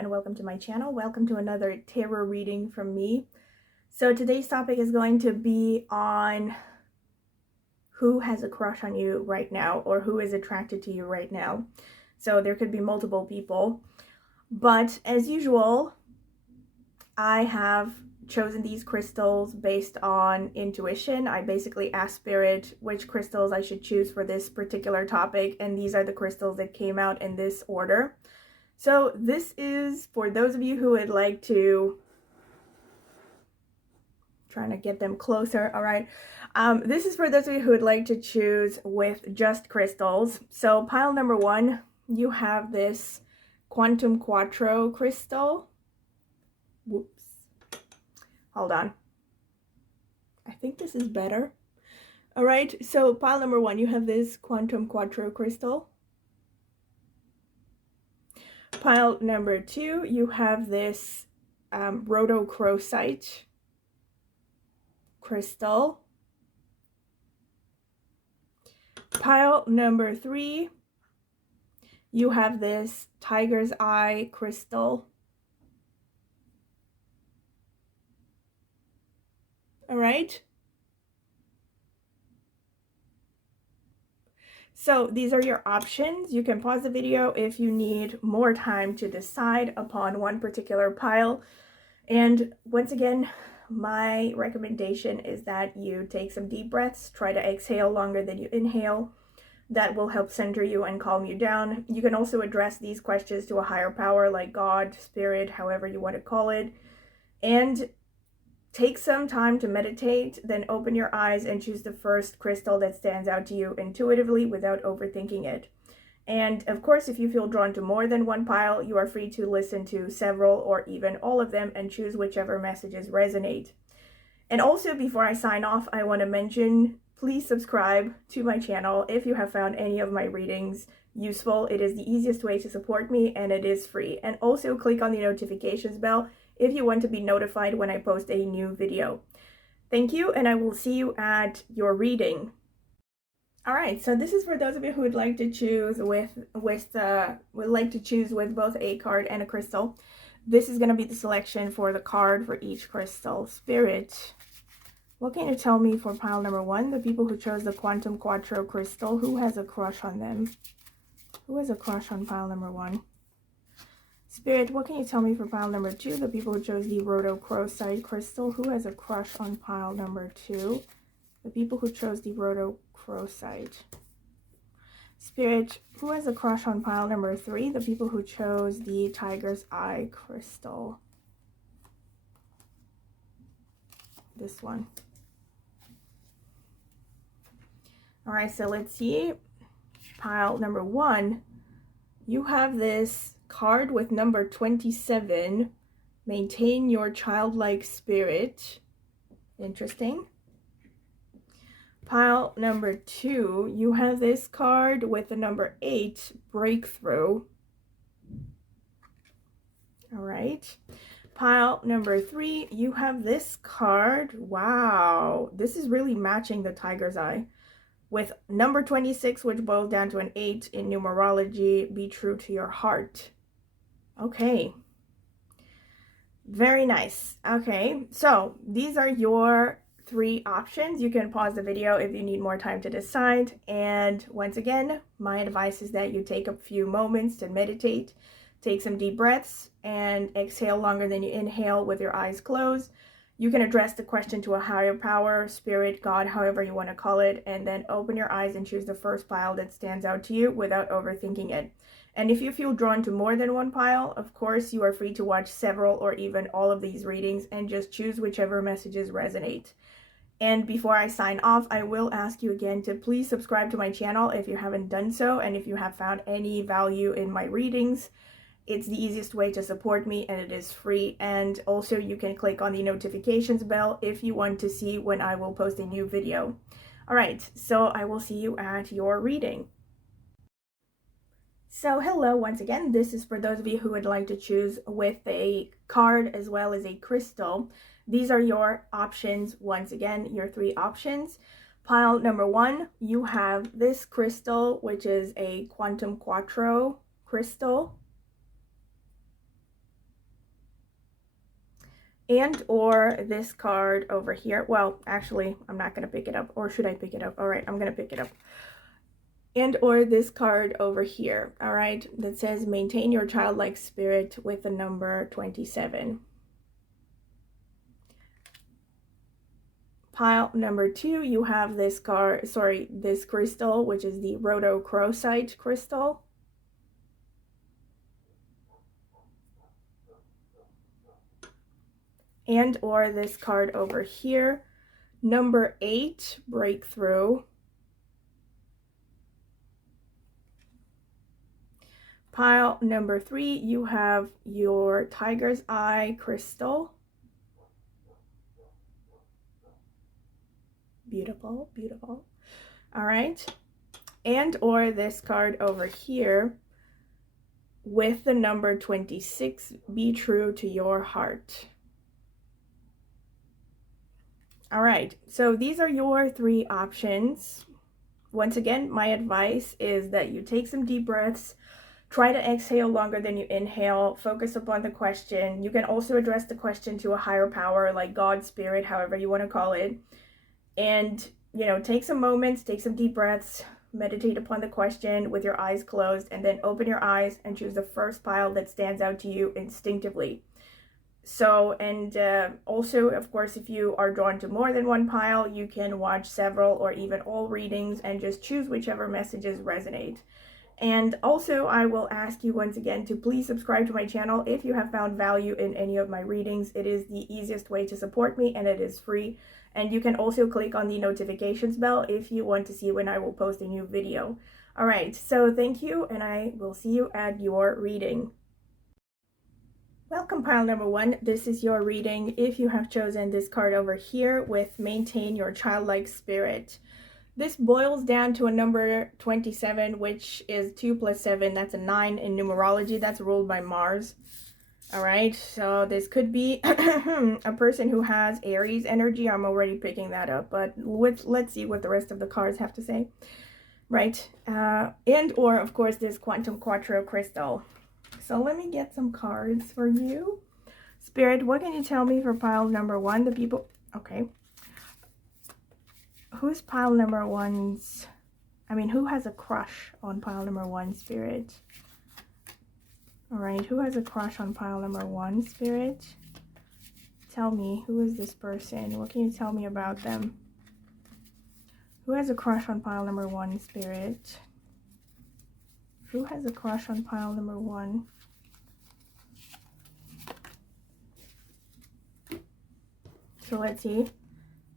and welcome to my channel. Welcome to another tarot reading from me. So today's topic is going to be on who has a crush on you right now, or who is attracted to you right now. So there could be multiple people, but as usual, I have chosen these crystals based on intuition. I basically asked Spirit which crystals I should choose for this particular topic, and these are the crystals that came out in this order. So this is for those of you who would like to, trying to get them closer, all right. This is for those of you who would like to choose with just crystals. So pile number one, you have this Quantum Quattro crystal. Whoops. Hold on. I think this is better. All right, so pile number one, you have this Quantum Quattro crystal. Pile number two, you have this rhodochrosite crystal. Pile number three, you have this tiger's eye crystal. All right. So these are your options. You can pause the video if you need more time to decide upon one particular pile. And once again, my recommendation is that you take some deep breaths, try to exhale longer than you inhale. That will help center you and calm you down. You can also address these questions to a higher power like God, Spirit, however you want to call it. And take some time to meditate, then open your eyes and choose the first crystal that stands out to you intuitively without overthinking it. And of course, if you feel drawn to more than one pile, you are free to listen to several or even all of them and choose whichever messages resonate. And also, before I sign off, I want to mention, please subscribe to my channel if you have found any of my readings useful. It is the easiest way to support me and it is free. And also click on the notifications bell if you want to be notified when I post a new video. Thank you, and I will see you at your reading. All right, so this is for those of you who would like to choose with both a card and a crystal. This is going to be the selection for the card for each crystal. Spirit, what can you tell me for pile number one, the people who chose the Quantum Quattro crystal? Who has a crush on them? Who has a crush on pile number one? Spirit, what can you tell me for pile number two, the people who chose the rhodochrosite crystal? Who has a crush on pile number two? The people who chose the rhodochrosite. Spirit, who has a crush on pile number three, the people who chose the tiger's eye crystal? This one. All right, so let's see. Pile number one, you have this card with number 27, maintain your childlike spirit. Interesting. Pile number two, you have this card with the number 8, breakthrough. All right. Pile number three, you have this card. Wow, this is really matching the tiger's eye with number 26, which boils down to an 8 in numerology. Be true to your heart. Okay, very nice. Okay, so these are your three options. You can pause the video if you need more time to decide. And once again, my advice is that you take a few moments to meditate, take some deep breaths, and exhale longer than you inhale with your eyes closed. You can address the question to a higher power, Spirit, God, however you want to call it, and then open your eyes and choose the first pile that stands out to you without overthinking it. And if you feel drawn to more than one pile, of course, you are free to watch several or even all of these readings and just choose whichever messages resonate. And before I sign off, I will ask you again to please subscribe to my channel if you haven't done so, and if you have found any value in my readings. It's the easiest way to support me and it is free. And also you can click on the notifications bell if you want to see when I will post a new video. All right, so I will see you at your reading. So hello once again, this is for those of you who would like to choose with a card as well as a crystal. These are your options, once again, your three options. Pile number one, you have this crystal, which is a Quantum Quattro crystal. And or this card over here. Well, actually, I'm not going to pick it up. Or should I pick it up? All right, I'm going to pick it up. And or this card over here, all right, that says maintain your childlike spirit with the number 27. Pile number 2, you have this card, sorry, this crystal, which is the rhodochrosite crystal. And or this card over here, number 8, breakthrough. Pile number 3, you have your tiger's eye crystal. Beautiful, beautiful. All right. And or this card over here with the number 26, be true to your heart. All right. So these are your 3 options. Once again, my advice is that you take some deep breaths. Try to exhale longer than you inhale. Focus upon the question. You can also address the question to a higher power, like God, Spirit, however you want to call it. And, you know, take some moments, take some deep breaths, meditate upon the question with your eyes closed, and then open your eyes and choose the first pile that stands out to you instinctively. So, and also, of course, if you are drawn to more than one pile, you can watch several or even all readings and just choose whichever messages resonate. And also, I will ask you once again to please subscribe to my channel if you have found value in any of my readings. It is the easiest way to support me, and it is free. And you can also click on the notifications bell if you want to see when I will post a new video. All right, so thank you, and I will see you at your reading. Welcome, pile number 1. This is your reading. If you have chosen this card over here with maintain your childlike spirit, this boils down to a number 27, which is 2 plus 7. That's a 9 in numerology. That's ruled by Mars. All right, so this could be a person who has Aries energy. I'm already picking that up, but let's see what the rest of the cards have to say. Right, and or, of course, this Quantum Quattro crystal. So let me get some cards for you. Spirit, what can you tell me for pile number 1? The people, okay. Who's pile number 1's, I mean, who has a crush on pile number 1, Spirit? All right, who has a crush on pile number 1, Spirit? Tell me, who is this person? What can you tell me about them? Who has a crush on pile number 1, Spirit? Who has a crush on pile number 1? So let's see.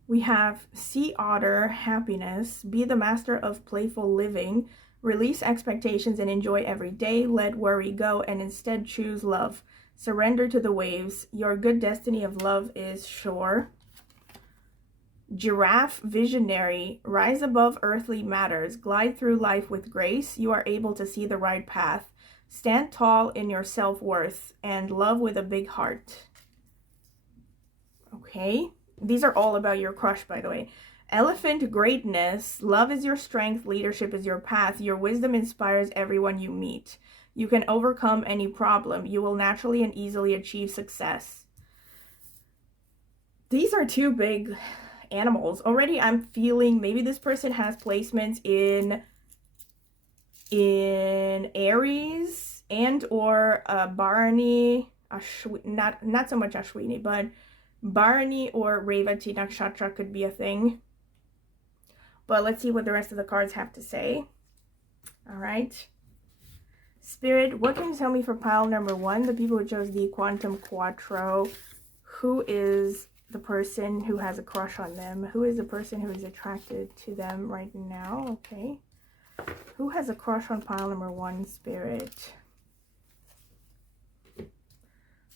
We have Sea Otter, happiness, be the master of playful living, release expectations and enjoy every day, let worry go and instead choose love. Surrender to the waves, your good destiny of love is sure. Giraffe, visionary, rise above earthly matters, glide through life with grace, you are able to see the right path. Stand tall in your self-worth and love with a big heart. Okay, these are all about your crush, by the way. Elephant, greatness, love is your strength, leadership is your path, your wisdom inspires everyone you meet. You can overcome any problem, you will naturally and easily achieve success. These are 2 big animals. Already I'm feeling maybe this person has placements in Aries and or Bharani, not so much Ashwini, but Bharani or Revati Nakshatra could be a thing. But let's see what the rest of the cards have to say. All right. Spirit, what can you tell me for pile number 1? The people who chose the Quantum Quattro. Who is the person who has a crush on them? Who is the person who is attracted to them right now? Okay. Who has a crush on pile number 1, Spirit?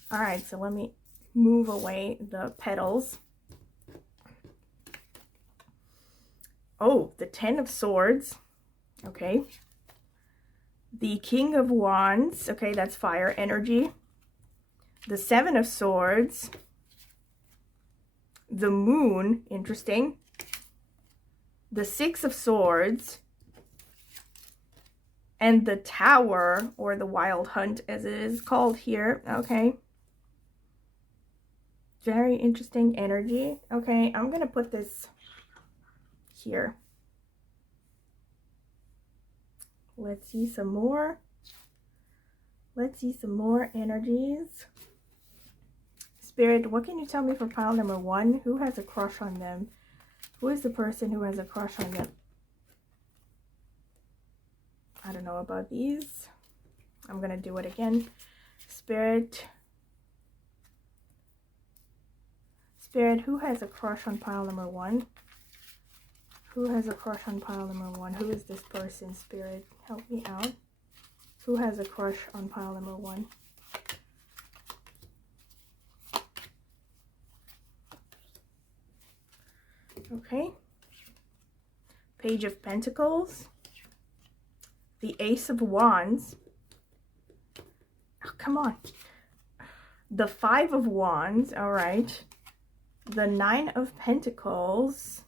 All right, so let me move away the petals. Oh, the 10 of Swords. Okay. The King of Wands. Okay, that's fire energy. The 7 of Swords. The Moon. Interesting. The 6 of Swords. And the Tower, or the Wild Hunt as it is called here. Okay. Very interesting energy. Okay, I'm gonna put this here. Let's see some more. Let's see some more energies. Spirit, what can you tell me for pile number 1? Who has a crush on them? Who is the person who has a crush on them? I don't know about these. I'm gonna do it again. Spirit, who has a crush on pile number 1? Who has a crush on pile number 1? Who is this person, Spirit? Help me out. Who has a crush on pile number 1? Okay. Page of Pentacles. The Ace of Wands. Oh, come on. The 5 of Wands. All right. The 9 of Pentacles.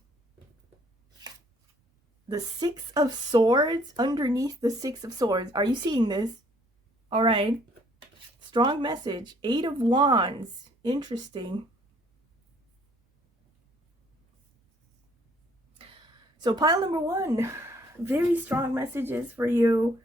The 6 of Swords underneath the 6 of Swords. Are you seeing this? All right. Strong message. 8 of Wands. Interesting. So pile number 1. Very strong messages for you.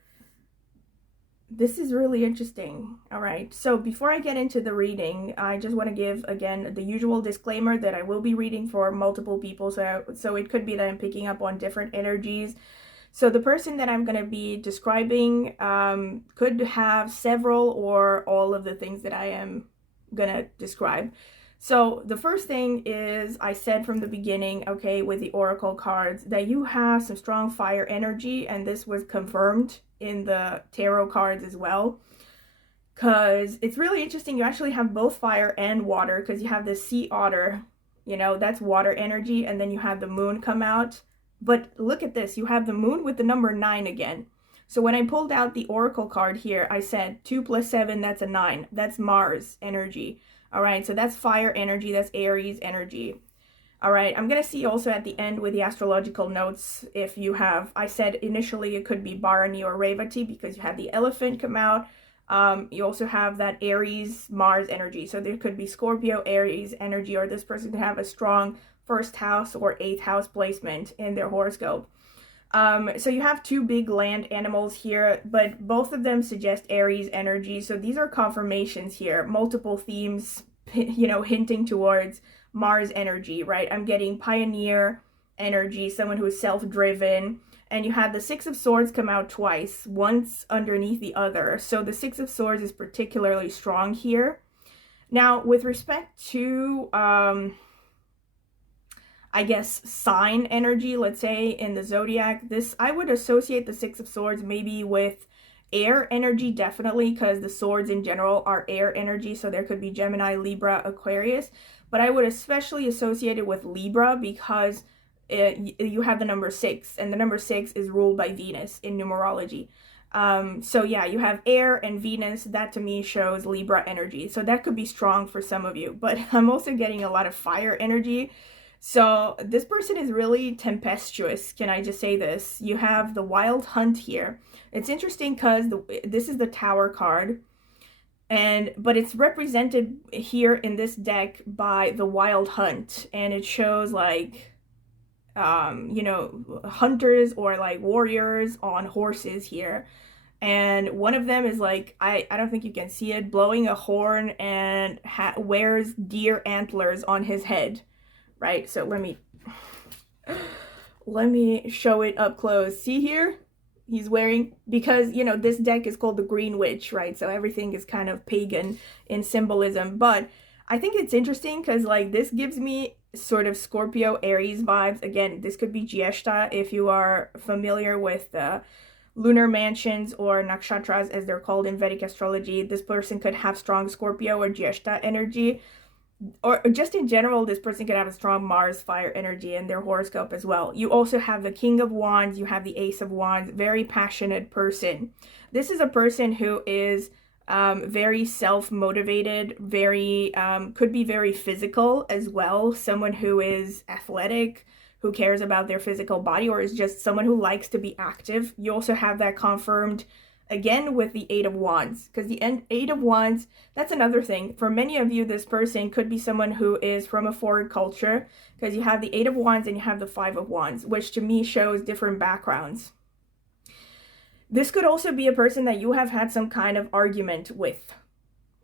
This is really interesting. All right. So before I get into the reading, I just want to give, again, the usual disclaimer that I will be reading for multiple people. So it could be that I'm picking up on different energies. So the person that I'm going to be describing could have several or all of the things that I am going to describe. So the first thing is, I said from the beginning, okay, with the oracle cards, that you have some strong fire energy, and this was confirmed in the tarot cards as well, because it's really interesting. You actually have both fire and water, because you have the sea otter, you know, that's water energy, and then you have the moon come out. But look at this, you have the moon with the number 9 again. So when I pulled out the oracle card here, I said 2 + 7, that's a 9. That's Mars energy. All right, so that's fire energy, that's Aries energy. All right, I'm going to see also at the end with the astrological notes if you have, I said initially it could be Bharani or Revati because you had the elephant come out. You also have that Aries, Mars energy. So there could be Scorpio, Aries energy, or this person could have a strong 1st house or 8th house placement in their horoscope. So you have 2 big land animals here, but both of them suggest Aries energy. So these are confirmations here, multiple themes, you know, hinting towards Mars energy, right? I'm getting pioneer energy, someone who is self-driven, and you have the 6 of Swords come out twice, once underneath the other. So the 6 of Swords is particularly strong here. Now, with respect to, I guess, sign energy, let's say, in the zodiac, this, I would associate the 6 of Swords maybe with air energy, definitely, because the swords in general are air energy, so there could be Gemini, Libra, Aquarius, but I would especially associate it with Libra because you have the number 6, and the number 6 is ruled by Venus in numerology. So yeah, you have air and Venus. That to me shows Libra energy, so that could be strong for some of you, but I'm also getting a lot of fire energy. So this person is really tempestuous. Can I just say this? You have the Wild Hunt here. It's interesting because this is the Tower card, but it's represented here in this deck by the Wild Hunt, and it shows like, you know, hunters or like warriors on horses here. And one of them is like, I don't think you can see it, blowing a horn and wears deer antlers on his head. Right, so let me show it up close. See here, he's wearing, because, you know, this deck is called the Green Witch, right? So everything is kind of pagan in symbolism, but I think it's interesting because, like, this gives me sort of Scorpio, Aries vibes. Again, this could be Jyeshta if you are familiar with the lunar mansions or nakshatras as they're called in Vedic astrology. This person could have strong Scorpio or Jyeshta energy. Or just in general, this person could have a strong Mars fire energy in their horoscope as well. You also have the King of Wands, you have the Ace of Wands, very passionate person. This is a person who is very self-motivated, very could be very physical as well. Someone who is athletic, who cares about their physical body, or is just someone who likes to be active. You also have that confirmed Again, with the Eight of Wands, because the Eight of Wands, that's another thing. For many of you, this person could be someone who is from a foreign culture, because you have the Eight of Wands and you have the Five of Wands, which to me shows different backgrounds. This could also be a person that you have had some kind of argument with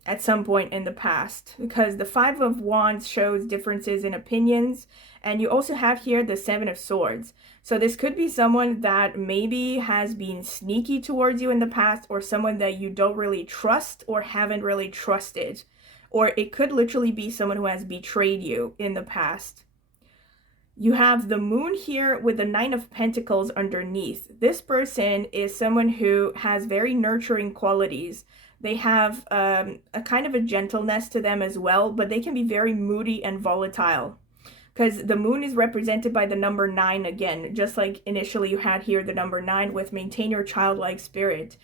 at some point in the past, because the Five of Wands shows differences in opinions, and you also have here the Seven of Swords. So this could be someone that maybe has been sneaky towards you in the past, or someone that you don't really trust or haven't really trusted. Or it could literally be someone who has betrayed you in the past. You have the Moon here with the Nine of Pentacles underneath. This person is someone who has very nurturing qualities. They have a kind of a gentleness to them as well, but they can be very moody and volatile. Because the Moon is represented by the number 9 again, just like initially you had here the number 9 with maintain your childlike spirit.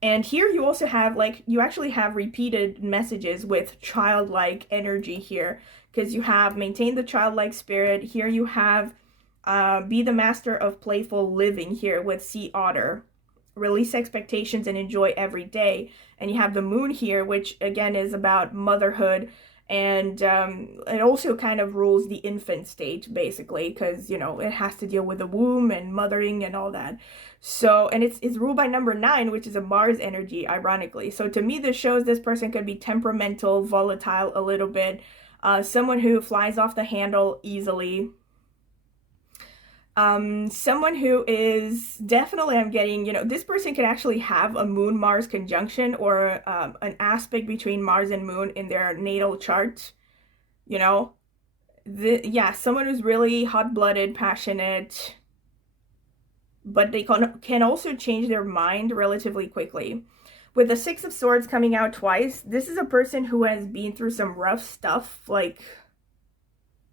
And here you also have, like, you actually have repeated messages with childlike energy here, because you have maintain the childlike spirit. Here you have be the master of playful living here with Sea Otter. Release expectations and enjoy every day. And you have the Moon here, which again is about motherhood. And it also kind of rules the infant state, basically, because, you know, it has to deal with the womb and mothering and all that. So, and it's ruled by number 9, which is a Mars energy, ironically. So to me, this shows this person could be temperamental, volatile a little bit, someone who flies off the handle easily. Someone who is definitely, I'm getting, you know, this person could actually have a Moon-Mars conjunction, or an aspect between Mars and Moon in their natal chart, you know. Yeah, someone who's really hot-blooded, passionate, but they can also change their mind relatively quickly. With the Six of Swords coming out twice, this is a person who has been through some rough stuff, like,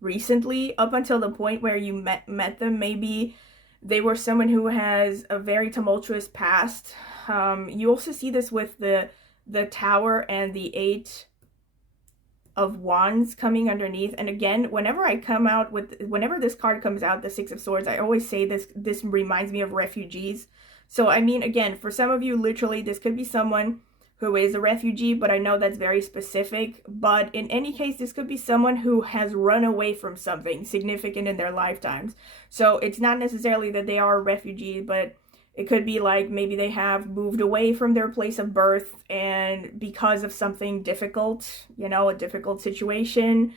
recently, up until the point where you met them. Maybe they were someone who has a very tumultuous past. You also see this with the Tower and the Eight of Wands coming underneath. And again, whenever this card comes out, the Six of Swords, I always say this reminds me of refugees. So I mean, again, for some of you, literally, this could be someone who is a refugee, but I know that's very specific. But in any case, this could be someone who has run away from something significant in their lifetimes. So it's not necessarily that they are a refugee, but it could be like maybe they have moved away from their place of birth, and because of something difficult, you know, a difficult situation,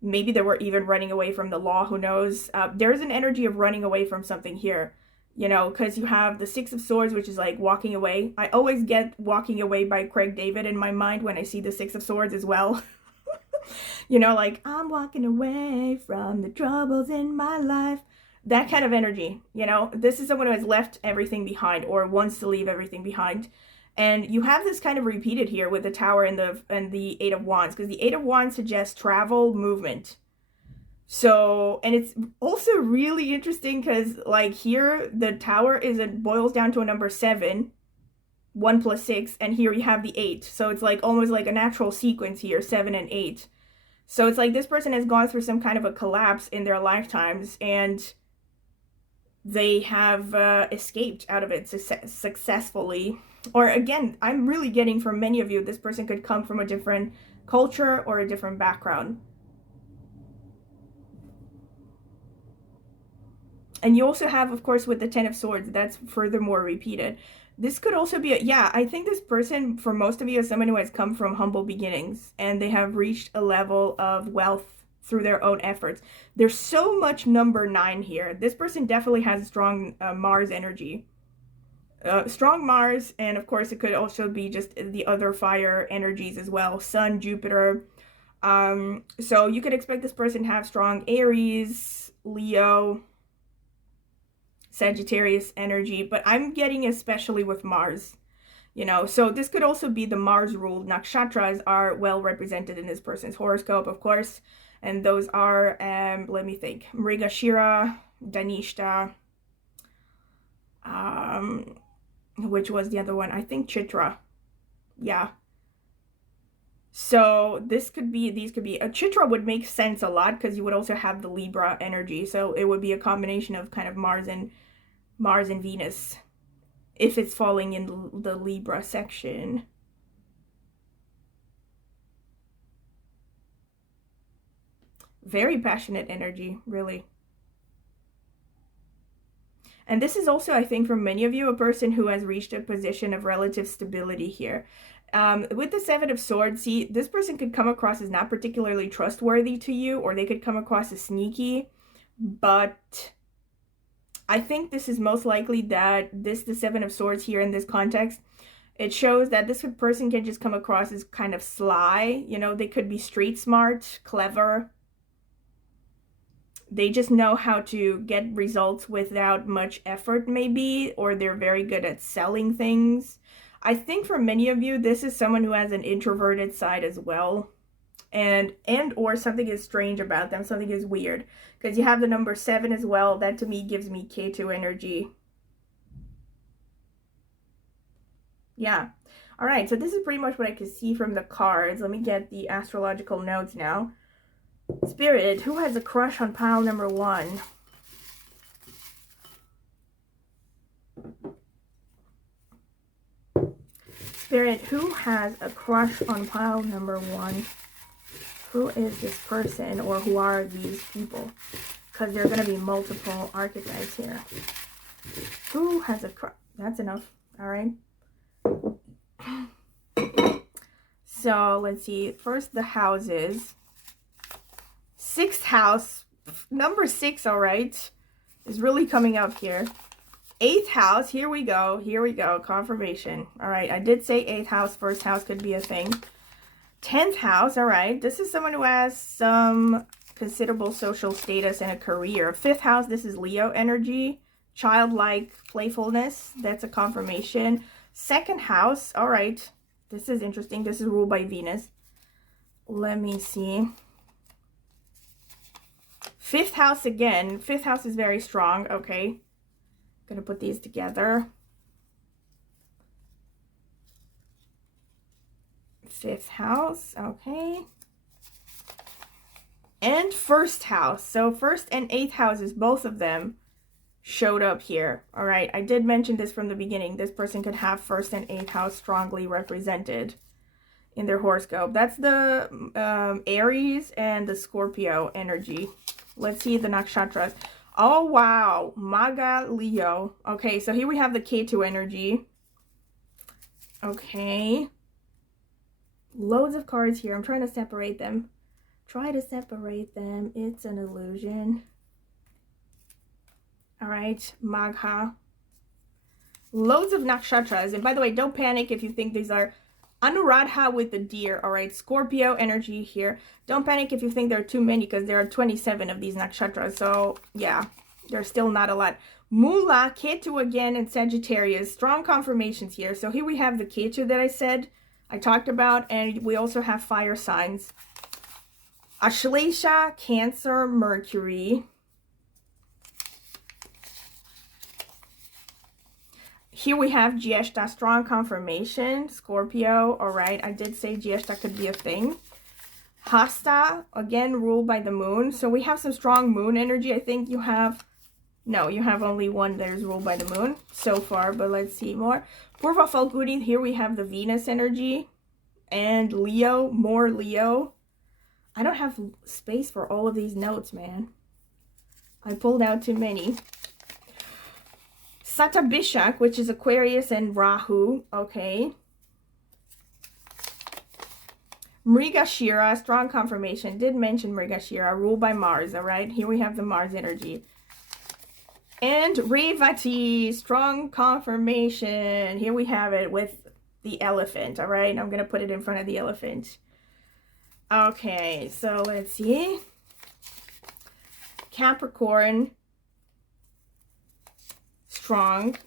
maybe they were even running away from the law, who knows. There's an energy of running away from something here. You know, because you have the Six of Swords, which is like walking away. I always get Walking Away by Craig David in my mind when I see the Six of Swords as well. You know, like, I'm walking away from the troubles in my life. That kind of energy, you know. This is someone who has left everything behind, or wants to leave everything behind. And you have this kind of repeated here with the Tower and the Eight of Wands, because the Eight of Wands suggests travel, movement. So, and it's also really interesting because, like, here the Tower boils down to a number 7, 1 plus 6, and here you have the 8. So it's like almost like a natural sequence here, 7 and 8. So it's like this person has gone through some kind of a collapse in their lifetimes, and they have escaped out of it successfully. Or again, I'm really getting from many of you, this person could come from a different culture or a different background. And you also have, of course, with the Ten of Swords, that's furthermore repeated. This could also be I think this person, for most of you, is someone who has come from humble beginnings, and they have reached a level of wealth through their own efforts. There's so much number 9 here. This person definitely has a strong Mars energy. Strong Mars, and of course it could also be just the other fire energies as well. Sun, Jupiter. So you could expect this person to have strong Aries, Leo, Sagittarius energy, but I'm getting especially with Mars, you know. So this could also be the Mars ruled nakshatras are well represented in this person's horoscope, of course, and those are let me think, Mrigashira, Dhanishta, which was the other one? I think Chitra. Yeah. So these could be a Chitra would make sense a lot, because you would also have the Libra energy. So it would be a combination of kind of Mars and Venus. if it's falling in the Libra section. Very passionate energy, really. And this is also, I think, for many of you, a person who has reached a position of relative stability here. With the Seven of Swords, see, this person could come across as not particularly trustworthy to you, or they could come across as sneaky. But I think this is most likely that the Seven of Swords here in this context, it shows that this person can just come across as kind of sly. You know, they could be street smart, clever. They just know how to get results without much effort, maybe, or they're very good at selling things. I think for many of you, this is someone who has an introverted side as well. And or something is strange about them, something is weird. Because you have the number 7 as well. That to me gives me K2 energy. Yeah. All right, so this is pretty much what I can see from the cards. Let me get the astrological notes now. Spirit, who has a crush on pile number 1? Spirit, who has a crush on pile number 1? Who is this person, or who are these people? Because there are going to be multiple archetypes here. Who has a crush? That's enough. All right. So let's see. First, the houses. 6th house, number 6, all right, is really coming up here. 8th house, here we go, confirmation. All right, I did say 8th house, 1st house could be a thing. 10th house, all right, this is someone who has some considerable social status and a career. 5th house, this is Leo energy, childlike playfulness, that's a confirmation. 2nd house, all right, this is interesting, this is ruled by Venus. Let me see. 5th house again. 5th house is very strong. Okay. Gonna put these together. 5th house. Okay. And 1st house. So 1st and 8th houses, both of them showed up here. All right. I did mention this from the beginning. This person could have 1st and 8th house strongly represented in their horoscope. That's the Aries and the Scorpio energy. Let's see the nakshatras. Oh, wow. Maga Leo. Okay, so here we have the K2 energy. Okay. Loads of cards here. I'm trying to separate them. It's an illusion. All right, Magha. Loads of nakshatras. And by the way, don't panic if you think these are Anuradha with the deer. All right, Scorpio energy here. Don't panic if you think there are too many, because there are 27 of these nakshatras. So yeah, there's still not a lot. Mula, Ketu again, and Sagittarius. Strong confirmations here. So here we have the Ketu that I talked about, and we also have fire signs. Ashlesha, Cancer, Mercury. Here we have Jyeshta, strong confirmation, Scorpio. All right, I did say Jyeshta could be a thing. Hasta, again, ruled by the moon. So we have some strong moon energy. I think you have, no, you have only one that is ruled by the moon so far, but let's see more. Purva Falguni, here we have the Venus energy. And Leo, more Leo. I don't have space for all of these notes, man. I pulled out too many. Satabishak, which is Aquarius and Rahu. Okay. Mrigashira, strong confirmation. Did mention Mrigashira, ruled by Mars. All right. Here we have the Mars energy. And Revati, strong confirmation. Here we have it with the elephant. All right. I'm going to put it in front of the elephant. Okay. So let's see. Capricorn. Strong.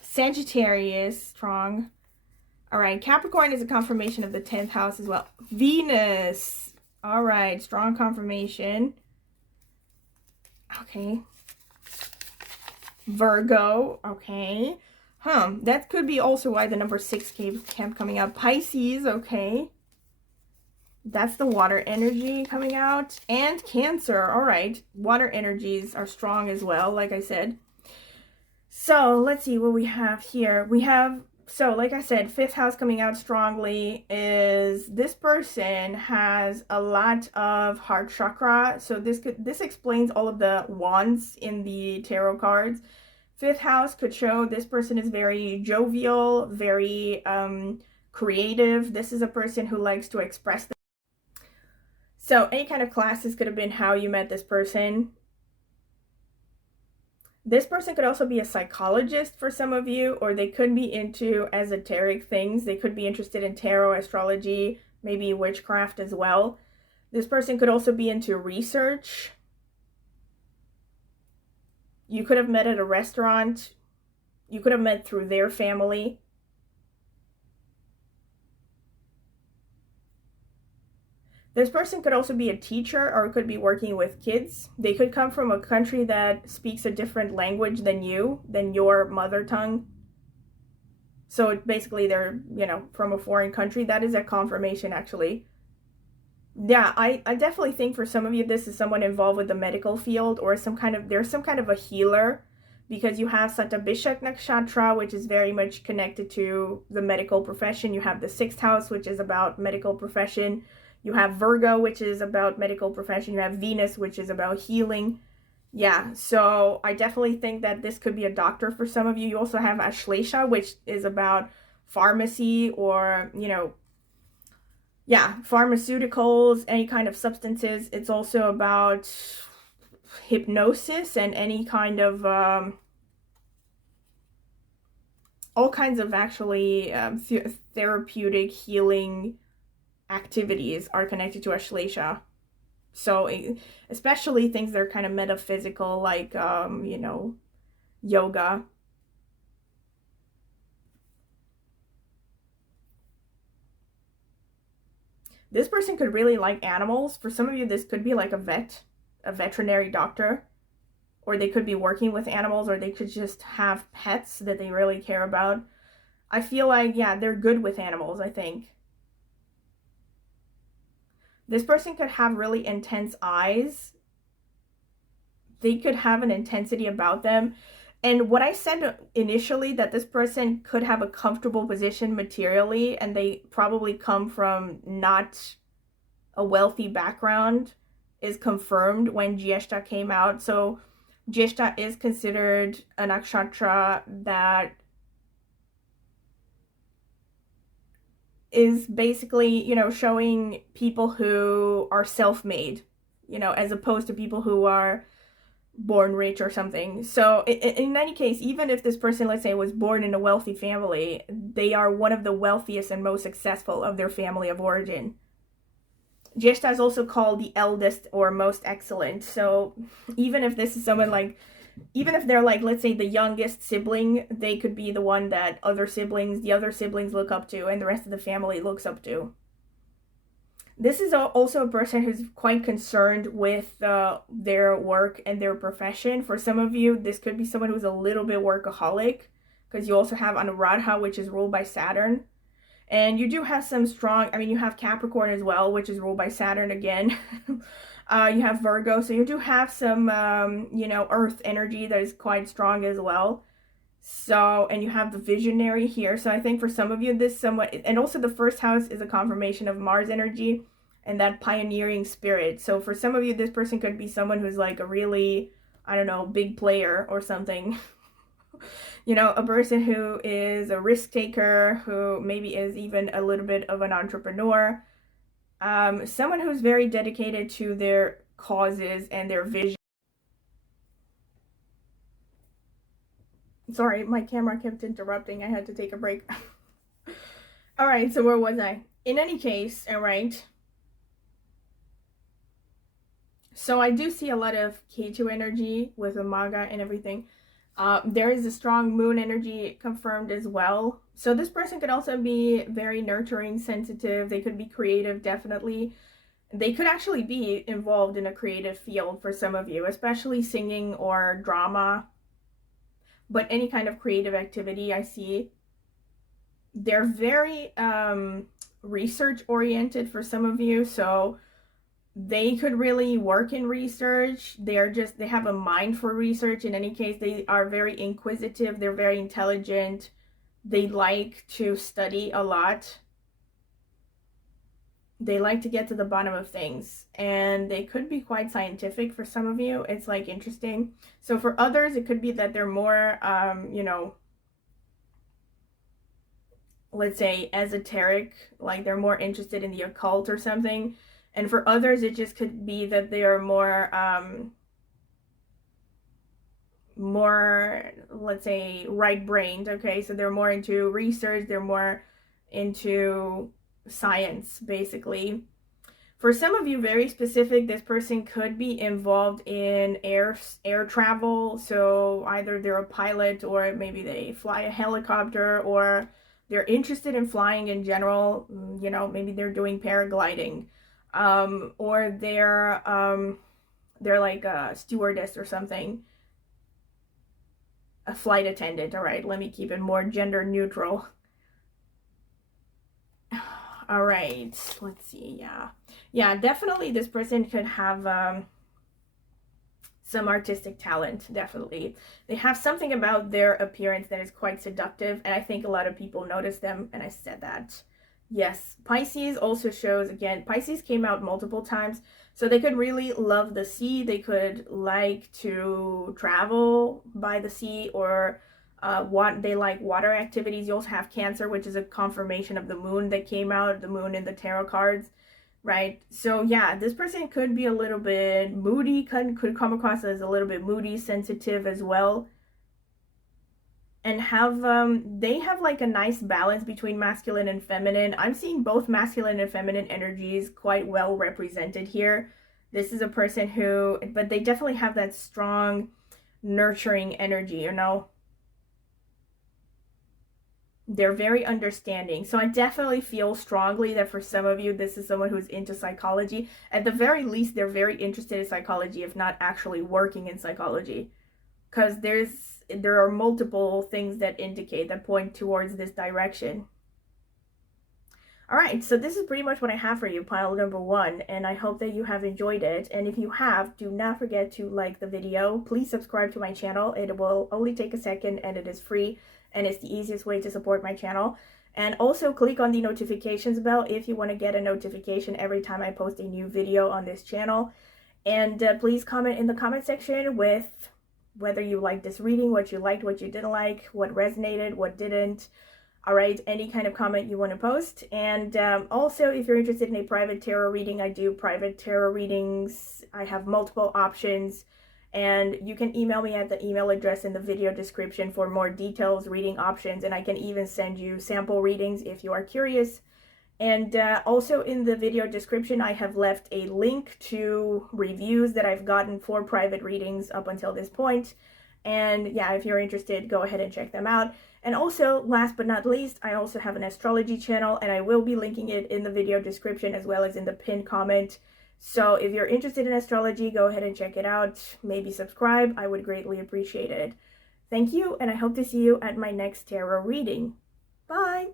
Sagittarius, strong. All right, Capricorn is a confirmation of the 10th house as well. Venus. All right, strong confirmation. Okay. Virgo. Okay. That could be also why the number 6 kept coming up. Pisces. Okay. That's the water energy coming out. And Cancer. All right. Water energies are strong as well, like I said. So let's see what we have here. We have, so like I said, fifth house coming out strongly is this person has a lot of heart chakra. So this explains all of the wands in the tarot cards. Fifth house could show this person is very jovial, very creative. This is a person who likes to express them. So any kind of classes could have been how you met this person. This person could also be a psychologist for some of you, or they could be into esoteric things. They could be interested in tarot, astrology, maybe witchcraft as well. This person could also be into research. You could have met at a restaurant. You could have met through their family. This person could also be a teacher or could be working with kids. They could come from a country that speaks a different language than you, than your mother tongue. So basically they're, from a foreign country. That is a confirmation, actually. Yeah, I definitely think for some of you, this is someone involved with the medical field or there's some kind of a healer, because you have Satabishak Nakshatra, which is very much connected to the medical profession. You have the sixth house, which is about medical profession. You have Virgo, which is about medical profession. You have Venus, which is about healing. Yeah, so I definitely think that this could be a doctor for some of you. You also have Ashlesha, which is about pharmacy or, pharmaceuticals, any kind of substances. It's also about hypnosis and any kind of, all kinds of actually therapeutic healing activities are connected to Ashlesha. So especially things that are kind of metaphysical, like, yoga. This person could really like animals. For some of you, this could be like a veterinary doctor, or they could be working with animals, or they could just have pets that they really care about. I feel like, yeah, they're good with animals, I think. This person could have really intense eyes. They could have an intensity about them. And what I said initially, that this person could have a comfortable position materially, and they probably come from not a wealthy background, is confirmed when Jyeshta came out. So Jyeshta is considered a nakshatra that is basically, showing people who are self-made, as opposed to people who are born rich or something. So in any case, even if this person, let's say, was born in a wealthy family, they are one of the wealthiest and most successful of their family of origin. Jyeshta is also called the eldest or most excellent. So even if this is someone like, even if they're like, let's say, the youngest sibling, they could be the one that the other siblings look up to, and the rest of the family looks up to. This is also a person who's quite concerned with their work and their profession. For some of you, this could be someone who's a little bit workaholic, because you also have Anuradha, which is ruled by Saturn. And you do have some strong, you have Capricorn as well, which is ruled by Saturn again. You have Virgo, so you do have some, earth energy that is quite strong as well. So, and you have the visionary here. So I think for some of you, this somewhat, and also the first house is a confirmation of Mars energy and that pioneering spirit. So for some of you, this person could be someone who's like a really, big player or something. A person who is a risk taker, who maybe is even a little bit of an entrepreneur. Someone who's very dedicated to their causes and their vision. Sorry, my camera kept interrupting. I had to take a break. All right, so where was I? In any case, all right. So I do see a lot of K2 energy with the Maga and everything. There is a strong moon energy confirmed as well. So this person could also be very nurturing, sensitive. They could be creative, definitely. They could actually be involved in a creative field for some of you, especially singing or drama. But any kind of creative activity I see. They're very research oriented for some of you. So they could really work in research. They have a mind for research. In any case, they are very inquisitive. They're very intelligent. They like to study a lot. They like to get to the bottom of things, and they could be quite scientific for some of you. It's like interesting. So for others, it could be that they're more, you know, let's say esoteric, like they're more interested in the occult or something. And for others, it just could be that they are more, let's say, right-brained. Okay, so they're more into research, they're more into science, basically. For some of you, very specific, this person could be involved in air travel. So either they're a pilot, or maybe they fly a helicopter, or they're interested in flying in general. You know, maybe they're doing paragliding, or they're like a stewardess or something, a flight attendant. All right, let me keep it more gender neutral. All right, let's see. Yeah, definitely this person could have some artistic talent. Definitely, they have something about their appearance that is quite seductive, and I think a lot of people notice them, and I said that. Yes, Pisces also shows, again, Pisces came out multiple times, so they could really love the sea. They could like to travel by the sea, or they like water activities. You also have Cancer, which is a confirmation of the moon that came out, the moon in the tarot cards, right? So yeah, this person could be a little bit moody, could come across as a little bit moody, sensitive as well, and they have like a nice balance between masculine and feminine. I'm seeing both masculine and feminine energies quite well represented here. This is a person who, but they definitely have that strong nurturing energy, you know. They're very understanding. So I definitely feel strongly that for some of you, this is someone who's into psychology. At the very least, they're very interested in psychology, if not actually working in psychology, because there are multiple things that point towards this direction. All right, so this is pretty much what I have for you, pile number 1, and I hope that you have enjoyed it. And if you have, do not forget to like the video. Please subscribe to my channel. It will only take a second, and it is free, and it's the easiest way to support my channel. And also click on the notifications bell if you want to get a notification every time I post a new video on this channel. And please comment in the comment section with whether you liked this reading, what you liked, what you didn't like, what resonated, what didn't. All right, any kind of comment you want to post. And also, if you're interested in a private tarot reading, I do private tarot readings. I have multiple options, and you can email me at the email address in the video description for more details, reading options, and I can even send you sample readings if you are curious. And also in the video description, I have left a link to reviews that I've gotten for private readings up until this point. And yeah, if you're interested, go ahead and check them out. And also, last but not least, I also have an astrology channel, and I will be linking it in the video description as well as in the pinned comment. So if you're interested in astrology, go ahead and check it out. Maybe subscribe. I would greatly appreciate it. Thank you, and I hope to see you at my next tarot reading. Bye!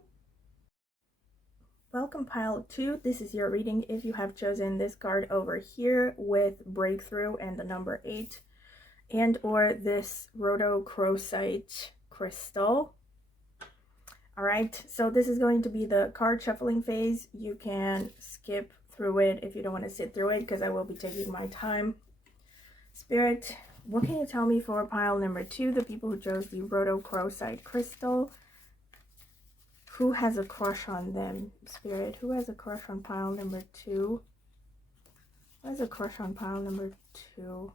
Welcome, pile 2. This is your reading if you have chosen this card over here with Breakthrough and the number 8, and or this rhodochrosite crystal. All right, so this is going to be the card shuffling phase. You can skip through it if you don't want to sit through it, because I will be taking my time. Spirit, what can you tell me for pile number 2, the people who chose the rhodochrosite crystal? Who has a crush on them, Spirit? Who has a crush on pile number 2? Who has a crush on pile number 2?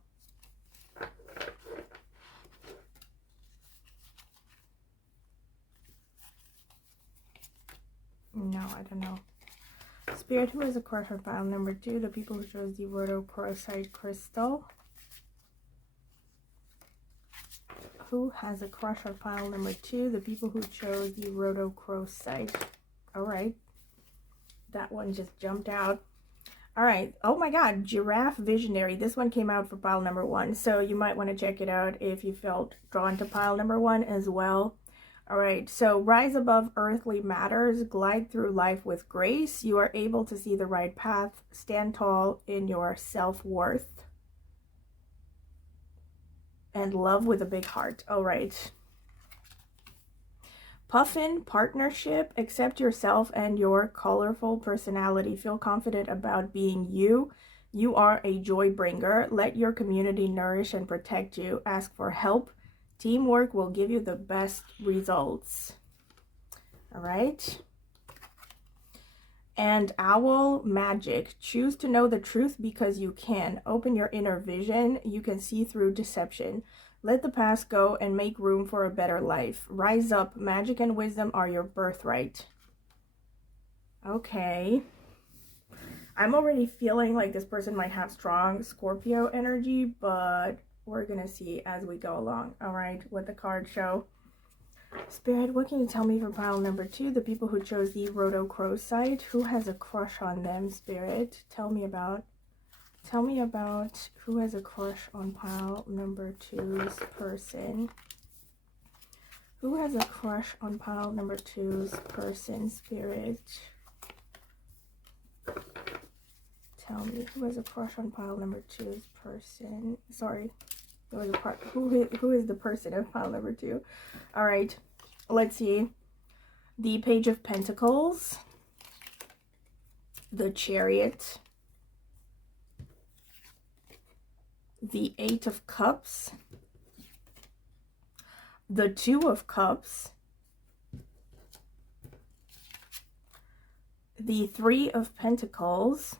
No, I don't know. Spirit, who has a crush on pile number 2? The people who chose the rhodochrosite crystal. Who has a crush on pile number 2? The people who chose the rhodochrosite. All right. That one just jumped out. All right. Oh my God. Giraffe Visionary. This one came out for pile number 1. So you might want to check it out if you felt drawn to pile number 1 as well. All right, so rise above earthly matters, glide through life with grace. You are able to see the right path, stand tall in your self-worth, and love with a big heart. All right. Puffin, partnership, accept yourself and your colorful personality. Feel confident about being you. You are a joy bringer. Let your community nourish and protect you. Ask for help. Teamwork will give you the best results. All right. And owl, magic. Choose to know the truth because you can. Open your inner vision. You can see through deception. Let the past go and make room for a better life. Rise up. Magic and wisdom are your birthright. Okay. I'm already feeling like this person might have strong Scorpio energy, but we're going to see as we go along. All right, what the cards show. Spirit, what can you tell me for pile number 2? The people who chose the Roto-Crow site. Who has a crush on them, Spirit? Tell me about who has a crush on pile number 2's person. Who has a crush on pile number 2's person, Spirit? Tell me, who has a crush on pile number 2's person? Sorry, there was a part. Who is the person of pile number 2? All right, let's see. The Page of Pentacles, the Chariot, the 8 of Cups, the 2 of Cups, the 3 of Pentacles,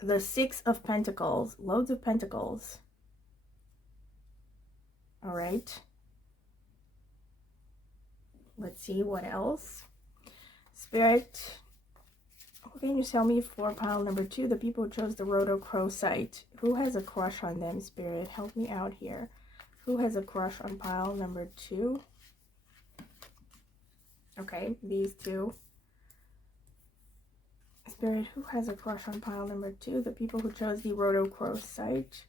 the 6 of Pentacles. Loads of pentacles. All right. Let's see what else. Spirit, what can you tell me for pile number 2? The people who chose the Roto-Crow site. Who has a crush on them, Spirit? Help me out here. Who has a crush on pile number 2? Okay, these two. Spirit, who has a crush on pile number 2? The people who chose the Roto-Crow site.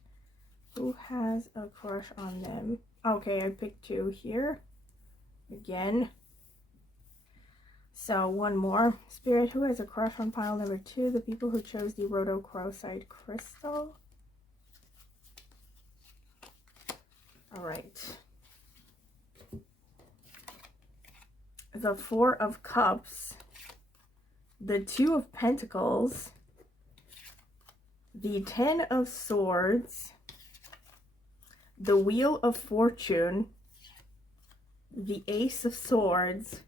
Who has a crush on them? Okay, I picked 2 here. Again. So, one more. Spirit, who has a crush on pile number 2? The people who chose the Roto-Crow site. Crystal. All right. The 4 of Cups. The 2 of Pentacles, the 10 of Swords, the Wheel of Fortune, the Ace of Swords,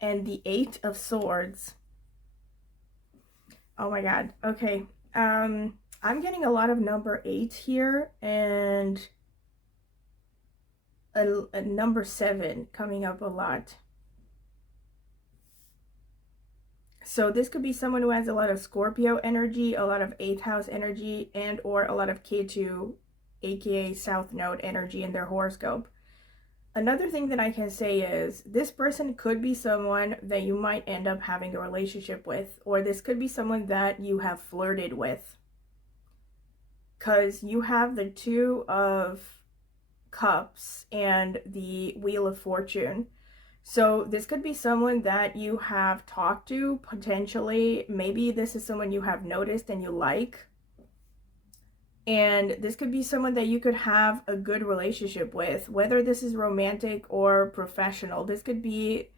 and the 8 of Swords. Oh my god. Okay. I'm getting a lot of number 8 here and a number 7 coming up a lot. So this could be someone who has a lot of Scorpio energy, a lot of 8th house energy, and or a lot of K2, aka South Node energy in their horoscope. Another thing that I can say is this person could be someone that you might end up having a relationship with, or this could be someone that you have flirted with. Because you have the 2 of Cups and the Wheel of Fortune. So this could be someone that you have talked to, potentially. Maybe this is someone you have noticed and you like. And this could be someone that you could have a good relationship with, whether this is romantic or professional. This could be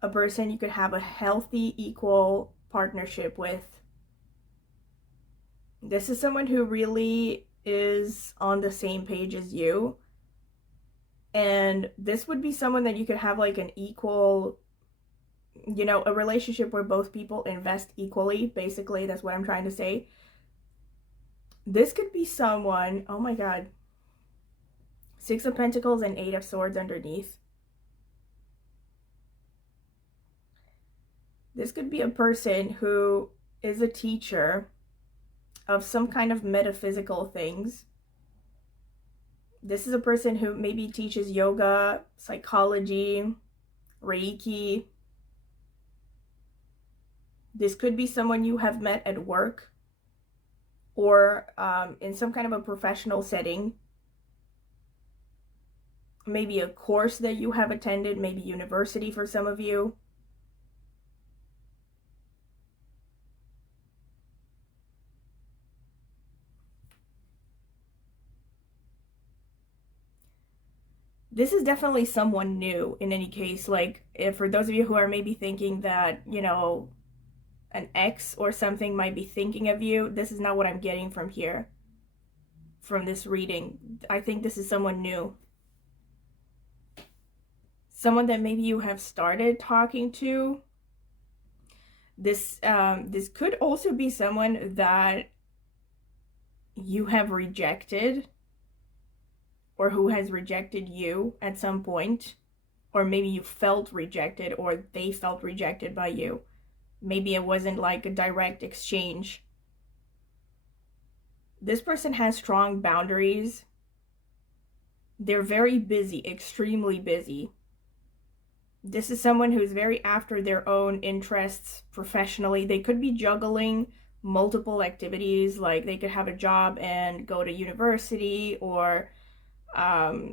a person you could have a healthy, equal partnership with. This is someone who really is on the same page as you. And this would be someone that you could have like an equal, you know, a relationship where both people invest equally. Basically, that's what I'm trying to say. This could be someone, oh my god, 6 of Pentacles and 8 of Swords underneath. This could be a person who is a teacher of some kind of metaphysical things. This is a person who maybe teaches yoga, psychology, Reiki. This could be someone you have met at work or in some kind of a professional setting. maybe a course that you have attended, maybe university for some of you. This is definitely someone new in any case. Like, if for those of you who are maybe thinking that, you know, an ex or something might be thinking of you, this is not what I'm getting from here, from this reading. I think this is someone new. Someone that maybe you have started talking to. This could also be someone that you have rejected, or who has rejected you at some point, or maybe you felt rejected or they felt rejected by you. Maybe it wasn't like a direct exchange. This person has strong boundaries. They're very busy, extremely busy. This is someone who's very after their own interests professionally. They could be juggling multiple activities, like they could have a job and go to university, or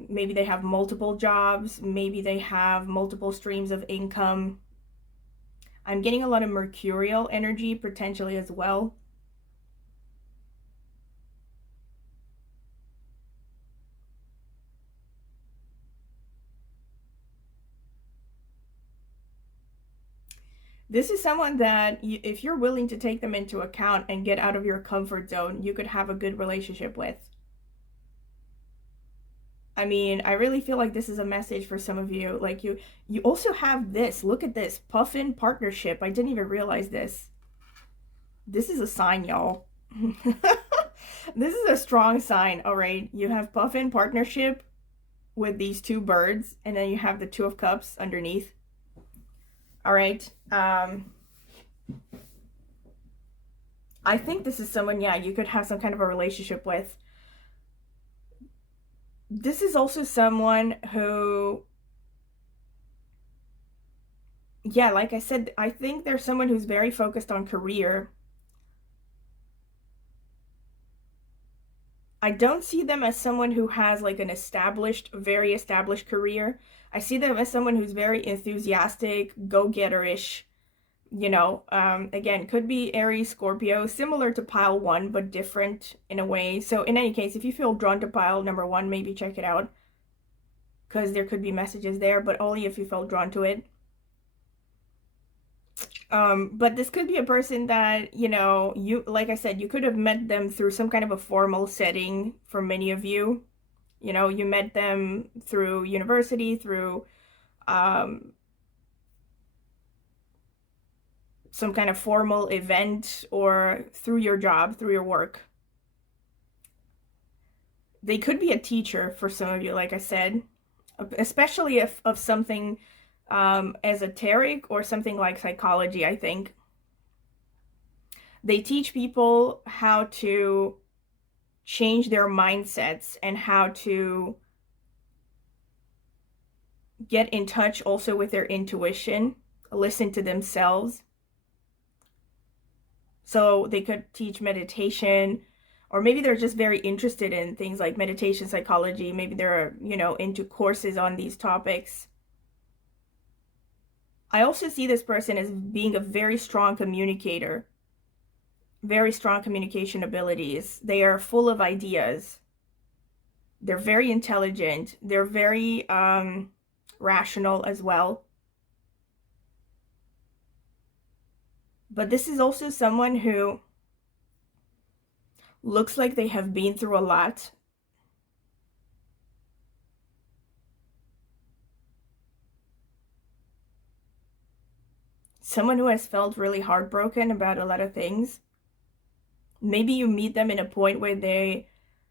maybe they have multiple jobs, maybe they have multiple streams of income. I'm getting a lot of mercurial energy potentially as well. This is someone that, if you're willing to take them into account and get out of your comfort zone, you could have a good relationship with. I mean, I really feel like this is a message for some of you. Like, you also have this. Look at this. Puffin partnership. I didn't even realize this. This is a sign, y'all. This is a strong sign, all right? You have Puffin partnership with these two birds, and then you have the Two of Cups underneath. All right. I think this is someone, yeah, you could have some kind of a relationship with. This is also someone who, yeah, like I said, I think there's someone who's very focused on career. I don't see them as someone who has like an established, very established career. I see them as someone who's very enthusiastic, go-getter-ish. You know, again, could be Aries, Scorpio, similar to pile one, but different in a way. So in any case, if you feel drawn to pile number one, maybe check it out, because there could be messages there, but only if you felt drawn to it. But this could be a person that, you know, you, like I said, you could have met them through some kind of a formal setting for many of you. You know, you met them through university, through some kind of formal event, or through your job, through your work. They could be a teacher for some of you, like I said, especially if of something esoteric or something like psychology. I think they teach people how to change their mindsets and how to get in touch also with their intuition, listen to themselves. So they could teach meditation, or maybe they're just very interested in things like meditation, psychology. Maybe they're, you know, into courses on these topics. I also see this person as being a very strong communicator, very strong communication abilities. They are full of ideas. They're very intelligent. They're very rational as well. But this is also someone who looks like they have been through a lot. Someone who has felt really heartbroken about a lot of things. Maybe you meet them in a point where they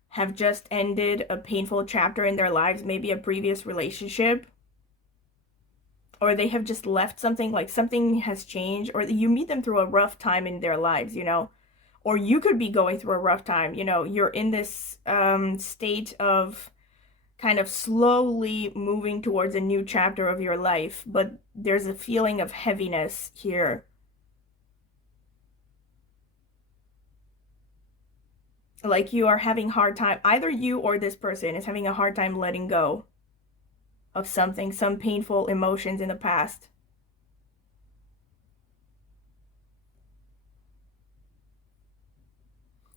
have just ended a painful chapter in their lives, maybe a previous relationship, or they have just left something, like something has changed, or you meet them through a rough time in their lives, you know, or you could be going through a rough time, you know, you're in this state of kind of slowly moving towards a new chapter of your life, but there's a feeling of heaviness here. Like you are having a hard time, either you or this person is having a hard time letting go. of something, some painful emotions in the past.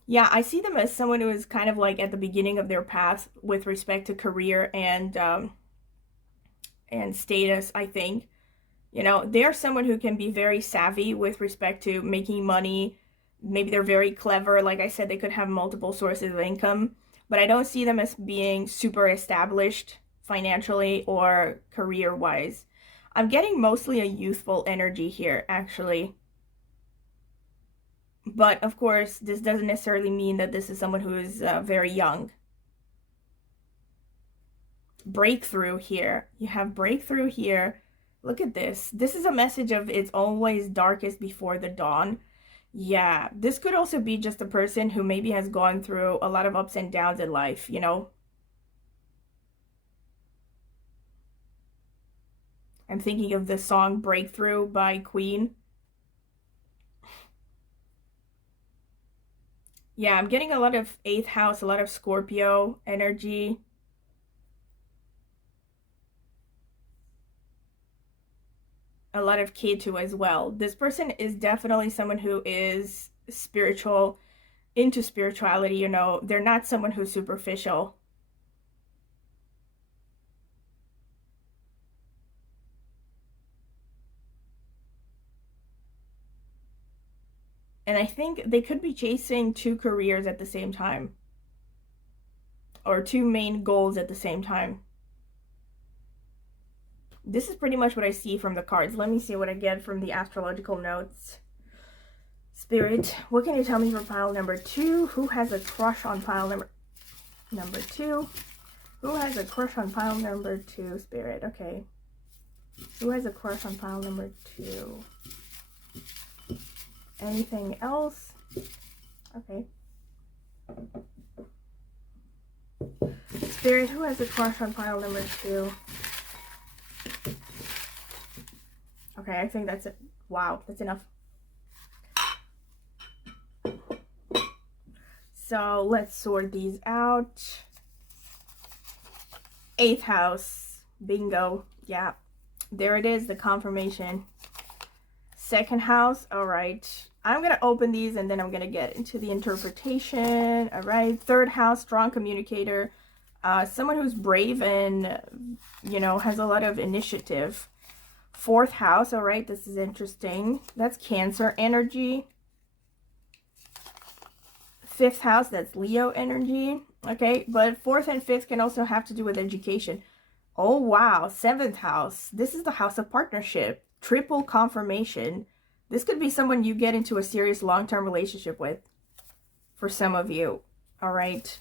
Yeah, I see them as someone who is kind of like at the beginning of their path with respect to career and status, I think. You know, they're someone who can be very savvy with respect to making money. Maybe they're very clever. Like I said, they could have multiple sources of income, but I don't see them as being super established financially or career-wise. I'm getting mostly a youthful energy here, actually. But of course, this doesn't necessarily mean that this is someone who is very young. Breakthrough here. You have breakthrough here. Look at this. This is a message of it's always darkest before the dawn. Yeah, this could also be just a person who maybe has gone through a lot of ups and downs in life, you know? I'm thinking of the song Breakthrough by Queen. Yeah, I'm getting a lot of 8th house, a lot of Scorpio energy. A lot of Ketu as well. This person is definitely someone who is spiritual, into spirituality, you know. They're not someone who's superficial. And I think they could be chasing 2 careers at the same time, or 2 main goals at the same time. This is pretty much what I see from the cards. Let me see what I get from the astrological notes. Spirit, what can you tell me for pile number 2? Who has a crush on pile number 2? Who has a crush on pile number 2, Spirit? Okay. Who has a crush on pile number 2? Anything else? Okay. Spirit, who has a crush on pile number 2? Okay, I think that's it. Wow, that's enough. So let's sort these out. 8th house. Bingo. Yeah. There it is, the confirmation. 2nd house. All right. I'm going to open these and then I'm going to get into the interpretation. All right. 3rd house, strong communicator. Someone who's brave and, you know, has a lot of initiative. 4th house. All right. This is interesting. That's Cancer energy. 5th house, that's Leo energy. Okay, but 4th and 5th can also have to do with education. Oh, wow. 7th house. This is the house of partnership. Triple confirmation. This could be someone you get into a serious long-term relationship with. For some of you. All right.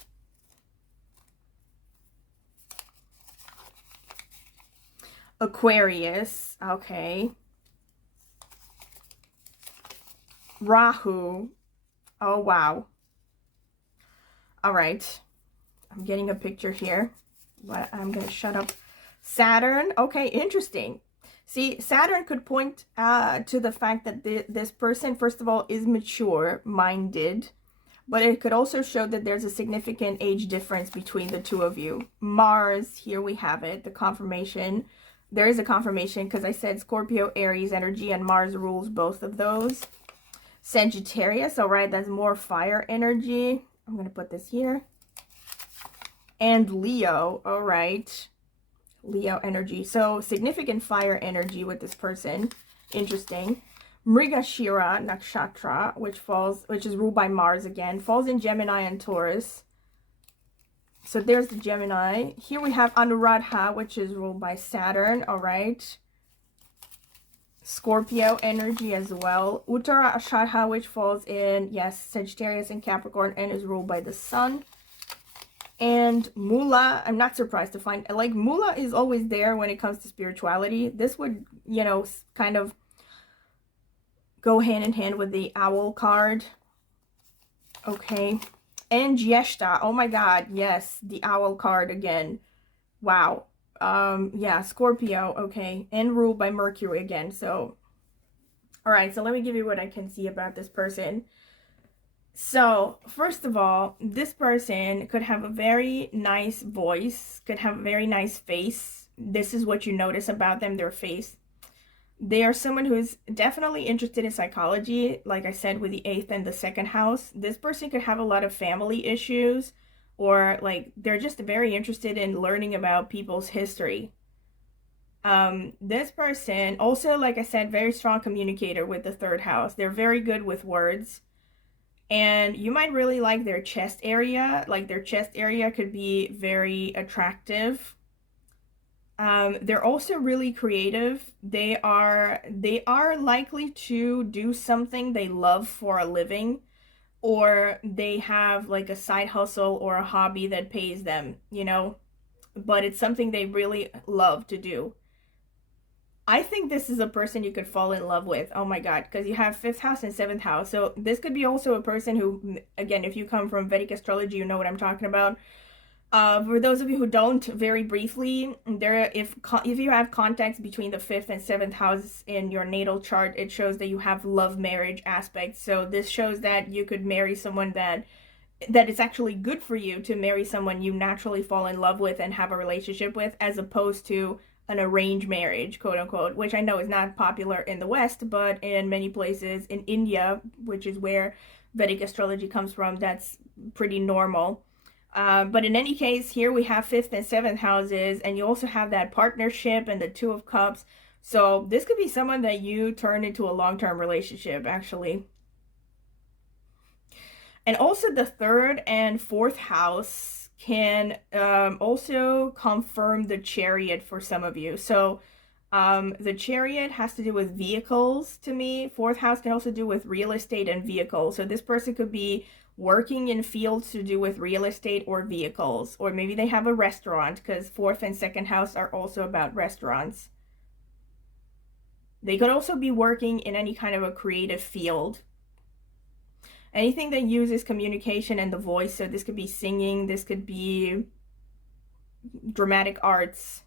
Aquarius. Okay. Rahu. Oh, wow. All right. I'm getting a picture here, but I'm going to shut up. Saturn. Okay, interesting. See, Saturn could point to the fact that this person, first of all, is mature-minded, but it could also show that there's a significant age difference between the two of you. Mars, here we have it, the confirmation. There is a confirmation because I said Scorpio, Aries energy, and Mars rules both of those. Sagittarius, all right, that's more fire energy. I'm going to put this here. And Leo, all right. Leo energy. So significant fire energy with this person. Interesting. Mrigashira Nakshatra, which is ruled by Mars again, falls in Gemini and Taurus. So there's the Gemini. Here we have Anuradha, which is ruled by Saturn, all right. Scorpio energy as well. Uttara Ashadha, which falls in, yes, Sagittarius and Capricorn and is ruled by the Sun. And Mula, I'm not surprised to find, like, Mula is always there when it comes to spirituality. This would, you know, kind of go hand in hand with the Owl card. Okay. And Jyeshta, oh my god, yes, the Owl card again. Wow. Yeah, Scorpio, okay, and ruled by Mercury again. So, all right, so let me give you what I can see about this person. So, first of all, this person could have a very nice voice, could have a very nice face, this is what you notice about them, their face. They are someone who's definitely interested in psychology, like I said, with the 8th and the 2nd house. This person could have a lot of family issues, or like they're just very interested in learning about people's history. This person also, like I said, very strong communicator with the 3rd house. They're very good with words. And you might really like their chest area. Like their chest area could be very attractive. They're also really creative. They are likely to do something they love for a living, or they have like a side hustle or a hobby that pays them, you know, but it's something they really love to do. I think this is a person you could fall in love with. Oh my God, because you have 5th house and 7th house. So this could be also a person who, again, if you come from Vedic astrology, you know what I'm talking about. For those of you who don't, very briefly, if you have contacts between the 5th and 7th house in your natal chart, it shows that you have love marriage aspects. So this shows that you could marry someone that it's actually good for you to marry someone you naturally fall in love with and have a relationship with, as opposed to an arranged marriage, quote unquote, which I know is not popular in the West, but in many places in India, which is where Vedic astrology comes from, that's pretty normal. But in any case, here we have 5th and 7th houses, and you also have that partnership and the 2 of Cups. So this could be someone that you turn into a long-term relationship, actually. And also the 3rd and 4th house can also confirm the Chariot for some of you. So the Chariot has to do with vehicles to me. 4th house can also do with real estate and vehicles. So this person could be working in fields to do with real estate or vehicles, or maybe they have a restaurant, because 4th and 2nd house are also about restaurants. They could also be working in any kind of a creative field. Anything that uses communication and the voice. So this could be singing, this could be dramatic arts.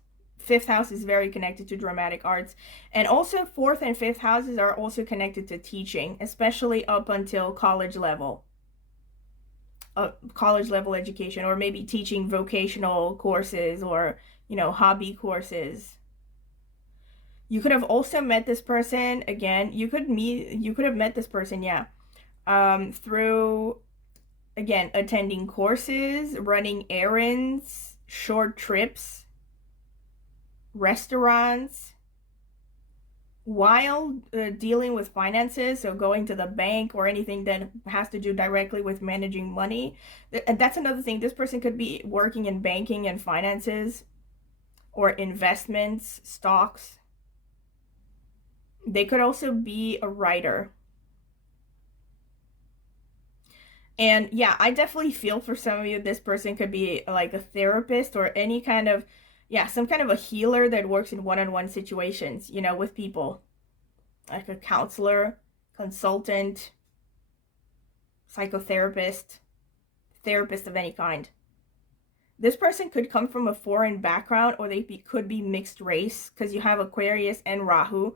5th house is very connected to dramatic arts. And also 4th and 5th houses are also connected to teaching, especially up until college level. College level education, or maybe teaching vocational courses, or, you know, hobby courses. You could have also met this person, again, you could have met this person, yeah, through, again, attending courses, running errands, short trips, restaurants, while dealing with finances, so going to the bank or anything that has to do directly with managing money. That's another thing. This person could be working in banking and finances, or investments, stocks. They could also be a writer. And yeah, I definitely feel for some of you, this person could be like a therapist, or any kind of, yeah, some kind of a healer that works in one-on-one situations, you know, with people. Like a counselor, consultant, psychotherapist, therapist of any kind. This person could come from a foreign background, or they could be mixed race, because you have Aquarius and Rahu.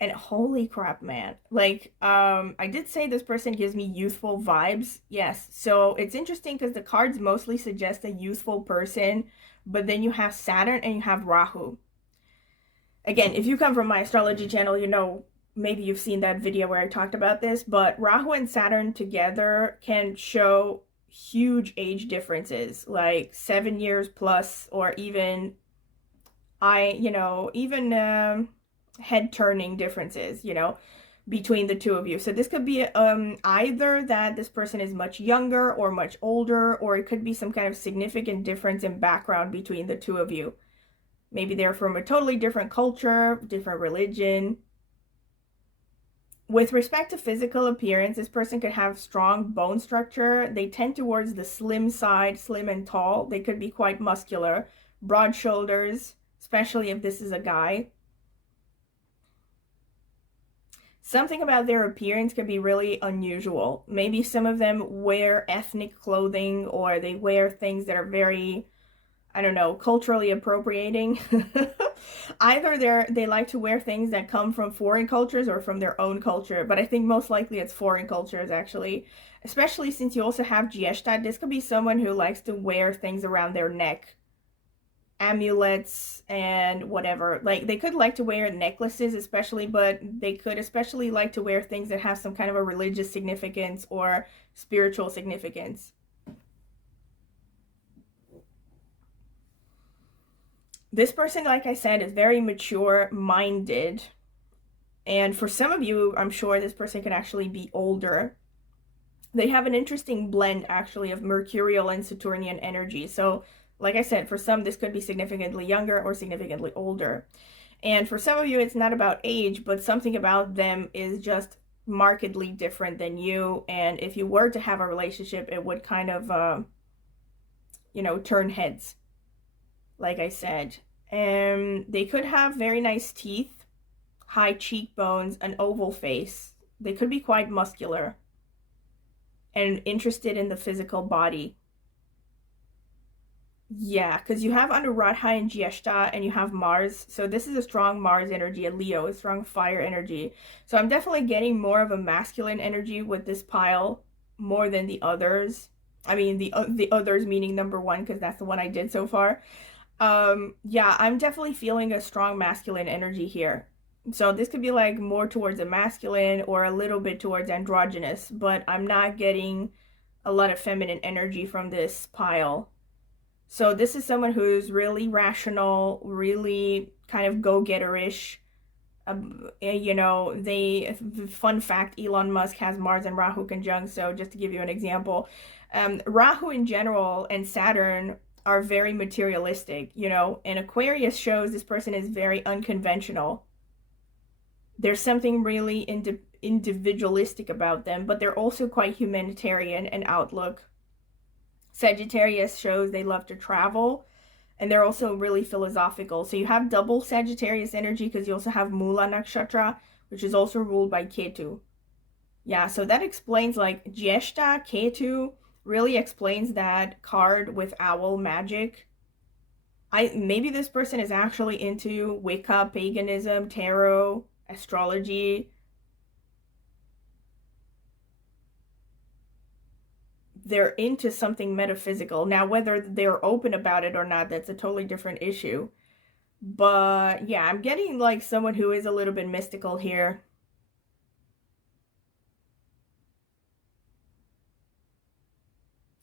And holy crap, man. Like, I did say this person gives me youthful vibes. Yes. So it's interesting because the cards mostly suggest a youthful person, but then you have Saturn and you have Rahu. Again, if you come from my astrology channel, you know, maybe you've seen that video where I talked about this, but Rahu and Saturn together can show huge age differences, like 7 years plus, or even, head turning differences, you know, between the two of you. So this could be either that this person is much younger or much older, or it could be some kind of significant difference in background between the two of you. Maybe they're from a totally different culture, different religion. With respect to physical appearance, this person could have strong bone structure. They tend towards the slim side, slim and tall. They could be quite muscular, broad shoulders, especially if this is a guy. Something about their appearance could be really unusual. Maybe some of them wear ethnic clothing, or they wear things that are very, I don't know, culturally appropriating. Either they like to wear things that come from foreign cultures or from their own culture, but I think most likely it's foreign cultures, actually. Especially since you also have Jeshta, this could be someone who likes to wear things around their neck. amulets and whatever. Like, they could like to wear necklaces especially, but they could especially like to wear things that have some kind of a religious significance or spiritual significance. This person, like I said, is very mature minded. And for some of you, I'm sure this person can actually be older. They have an interesting blend, actually, of Mercurial and Saturnian energy. So, like I said, for some, this could be significantly younger or significantly older. And for some of you, it's not about age, but something about them is just markedly different than you. And if you were to have a relationship, it would kind of, turn heads, like I said. And they could have very nice teeth, high cheekbones, an oval face. They could be quite muscular and interested in the physical body. Yeah, because you have Anuradha and Jyeshta and you have Mars. So this is a strong Mars energy, a Leo, a strong fire energy. So I'm definitely getting more of a masculine energy with this pile more than the others. I mean, the others meaning number one, because that's the one I did so far. Yeah, I'm definitely feeling a strong masculine energy here. So this could be like more towards a masculine or a little bit towards androgynous, but I'm not getting a lot of feminine energy from this pile. So this is someone who's really rational, really kind of go-getter-ish. Fun fact, Elon Musk has Mars and Rahu conjunct. So just to give you an example, Rahu in general and Saturn are very materialistic, and Aquarius shows this person is very unconventional. There's something really individualistic about them, but they're also quite humanitarian in outlook. Sagittarius shows they love to travel, and they're also really philosophical. So you have double Sagittarius energy because you also have Mula Nakshatra, which is also ruled by Ketu. Yeah, so that explains, like, Jyeshta, Ketu really explains that card with owl magic. Maybe this person is actually into Wicca, paganism, tarot, astrology. They're into something metaphysical. Now, whether they're open about it or not, that's a totally different issue. But yeah, I'm getting like someone who is a little bit mystical here.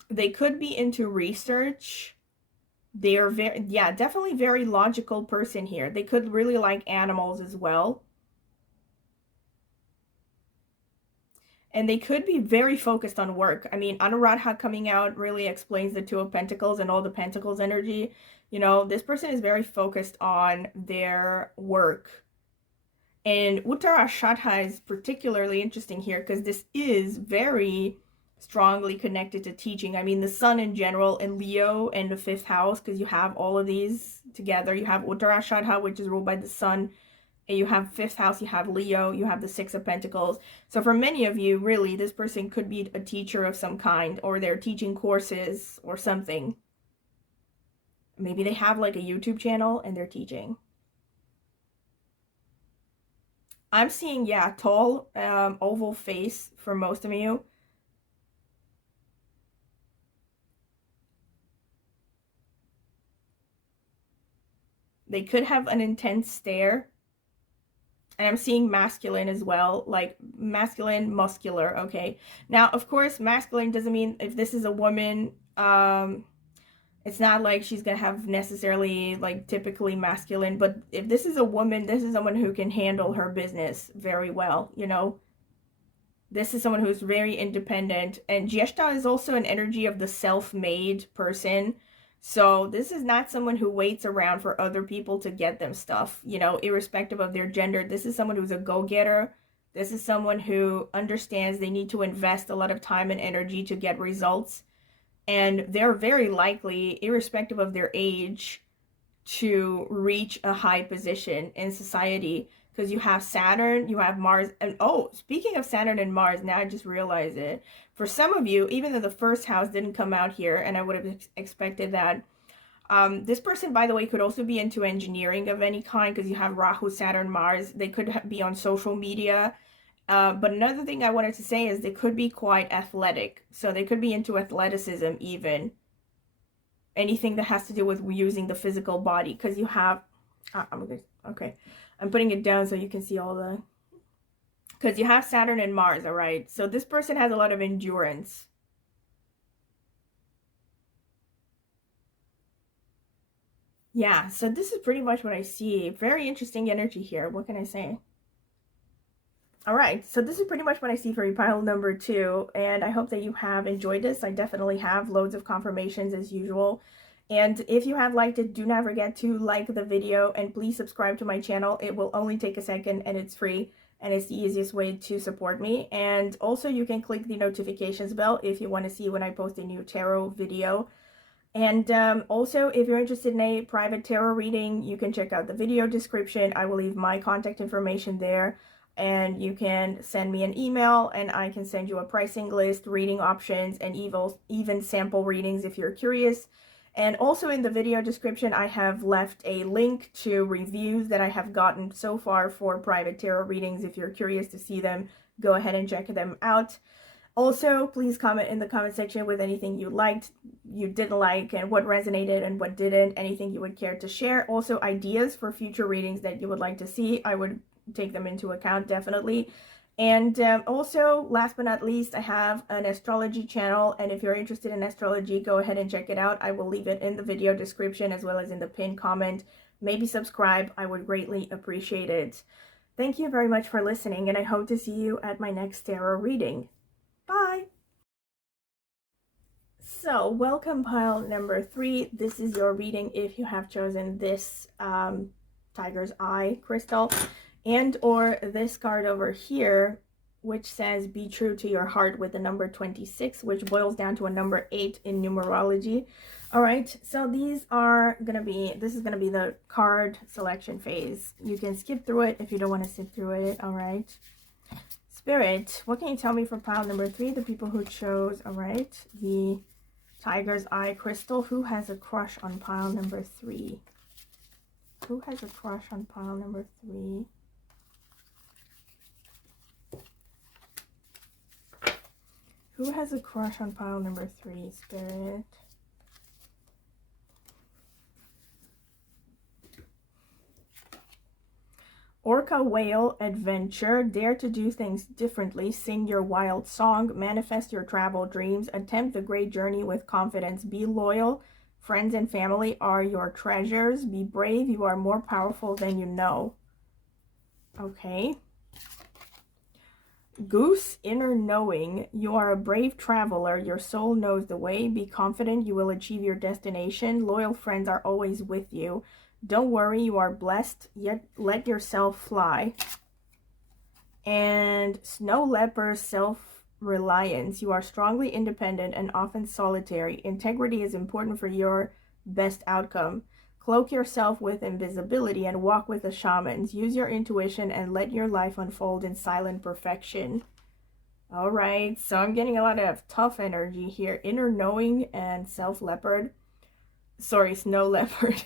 They could be into research. They are definitely very logical person here. They could really like animals as well. And they could be very focused on work. I mean, Anuradha coming out really explains the Two of Pentacles and all the Pentacles energy. This person is very focused on their work. And Uttarashadha is particularly interesting here because this is very strongly connected to teaching. I mean, the sun in general in Leo and the fifth house, because you have all of these together. You have Uttarashadha, which is ruled by the sun. And you have fifth house, you have Leo, you have the Six of Pentacles. So for many of you, really, this person could be a teacher of some kind, or they're teaching courses or something. Maybe they have like a YouTube channel and they're teaching. I'm seeing, yeah, tall, oval face for most of you. They could have an intense stare. And I'm seeing masculine as well, like masculine, muscular, okay? Now, of course, masculine doesn't mean if this is a woman, it's not like she's gonna have necessarily like typically masculine, but if this is a woman, this is someone who can handle her business very well, This is someone who's very independent. And Jyeshta is also an energy of the self-made person. So this is not someone who waits around for other people to get them stuff, irrespective of their gender. This is someone who's a go-getter. This is someone who understands they need to invest a lot of time and energy to get results. And they're very likely, irrespective of their age, to reach a high position in society. Because you have Saturn, you have Mars, and oh, speaking of Saturn and Mars, now I just realized it. For some of you, even though the first house didn't come out here, and I would have expected that, this person, by the way, could also be into engineering of any kind, because you have Rahu, Saturn, Mars. They could be on social media. But another thing I wanted to say is they could be quite athletic. So they could be into athleticism even. anything that has to do with using the physical body, because you have, okay, I'm putting it down so you can see all the, because you have Saturn and Mars, all right? So this person has a lot of endurance. Yeah, so this is pretty much what I see. Very interesting energy here. What can I say? All right, so this is pretty much what I see for your pile number 2, and I hope that you have enjoyed this. I definitely have loads of confirmations as usual. And if you have liked it, do not forget to like the video and please subscribe to my channel. It will only take a second and it's free, and it's the easiest way to support me. And also you can click the notifications bell if you want to see when I post a new tarot video. And also, if you're interested in a private tarot reading, you can check out the video description. I will leave my contact information there, and you can send me an email and I can send you a pricing list, reading options, and even sample readings if you're curious. And also in the video description, I have left a link to reviews that I have gotten so far for private tarot readings. If you're curious to see them, go ahead and check them out. Also, please comment in the comment section with anything you liked, you didn't like, and what resonated and what didn't, anything you would care to share. Also, ideas for future readings that you would like to see, I would take them into account, definitely. And also, last but not least, I have an astrology channel, and if you're interested in astrology, go ahead and check it out. I will leave it in the video description as well as in the pinned comment. Maybe subscribe, I would greatly appreciate it. Thank you very much for listening, and I hope to see you at my next tarot reading. Bye! So, welcome pile number 3. This is your reading if you have chosen this Tiger's Eye crystal, and or this card over here, which says be true to your heart, with the number 26, which boils down to a number 8 in numerology. All right, so this is gonna be the card selection phase. You can skip through it if you don't want to sit through it. All right. Spirit, what can you tell me for pile number 3, the people who chose, all right, the Tiger's Eye crystal? Who has a crush on pile number 3? Who has a crush on pile number 3? Who has a crush on pile number 3, Spirit? Orca, whale, adventure, dare to do things differently, sing your wild song, manifest your travel dreams, attempt the great journey with confidence, be loyal, friends and family are your treasures, be brave, you are more powerful than you know. Okay. Goose, inner knowing, you are a brave traveler, your soul knows the way, be confident, you will achieve your destination, loyal friends are always with you. Don't worry, you are blessed, yet let yourself fly. And Snow Leopard, self-reliance. You are strongly independent and often solitary. Integrity is important for your best outcome. Cloak yourself with invisibility and walk with the shamans. Use your intuition and let your life unfold in silent perfection. All right, so I'm getting a lot of tough energy here. Inner knowing and self-leopard. Sorry, Snow Leopard.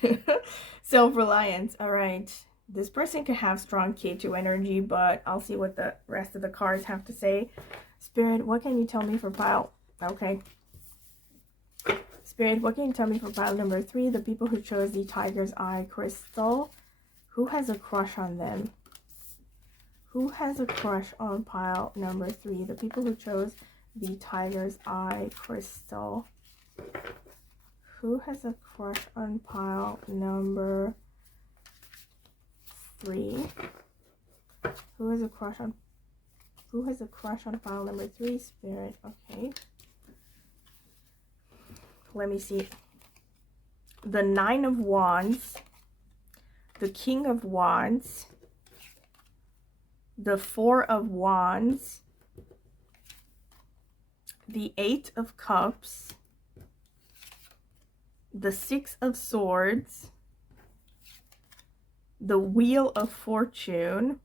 Self-reliance. All right. This person could have strong K2 energy, but I'll see what the rest of the cards have to say. Spirit, what can you tell me for pile? Okay. Spirit, what can you tell me for pile number 3? The people who chose the Tiger's Eye crystal. Who has a crush on them? Who has a crush on pile number 3? The people who chose the Tiger's Eye crystal. Who has a crush on pile number 3? Who has a crush on pile number 3, Spirit? Okay. Let me see. The 9 of Wands, the King of Wands, the 4 of Wands, the 8 of Cups, the 6 of Swords, the Wheel of Fortune.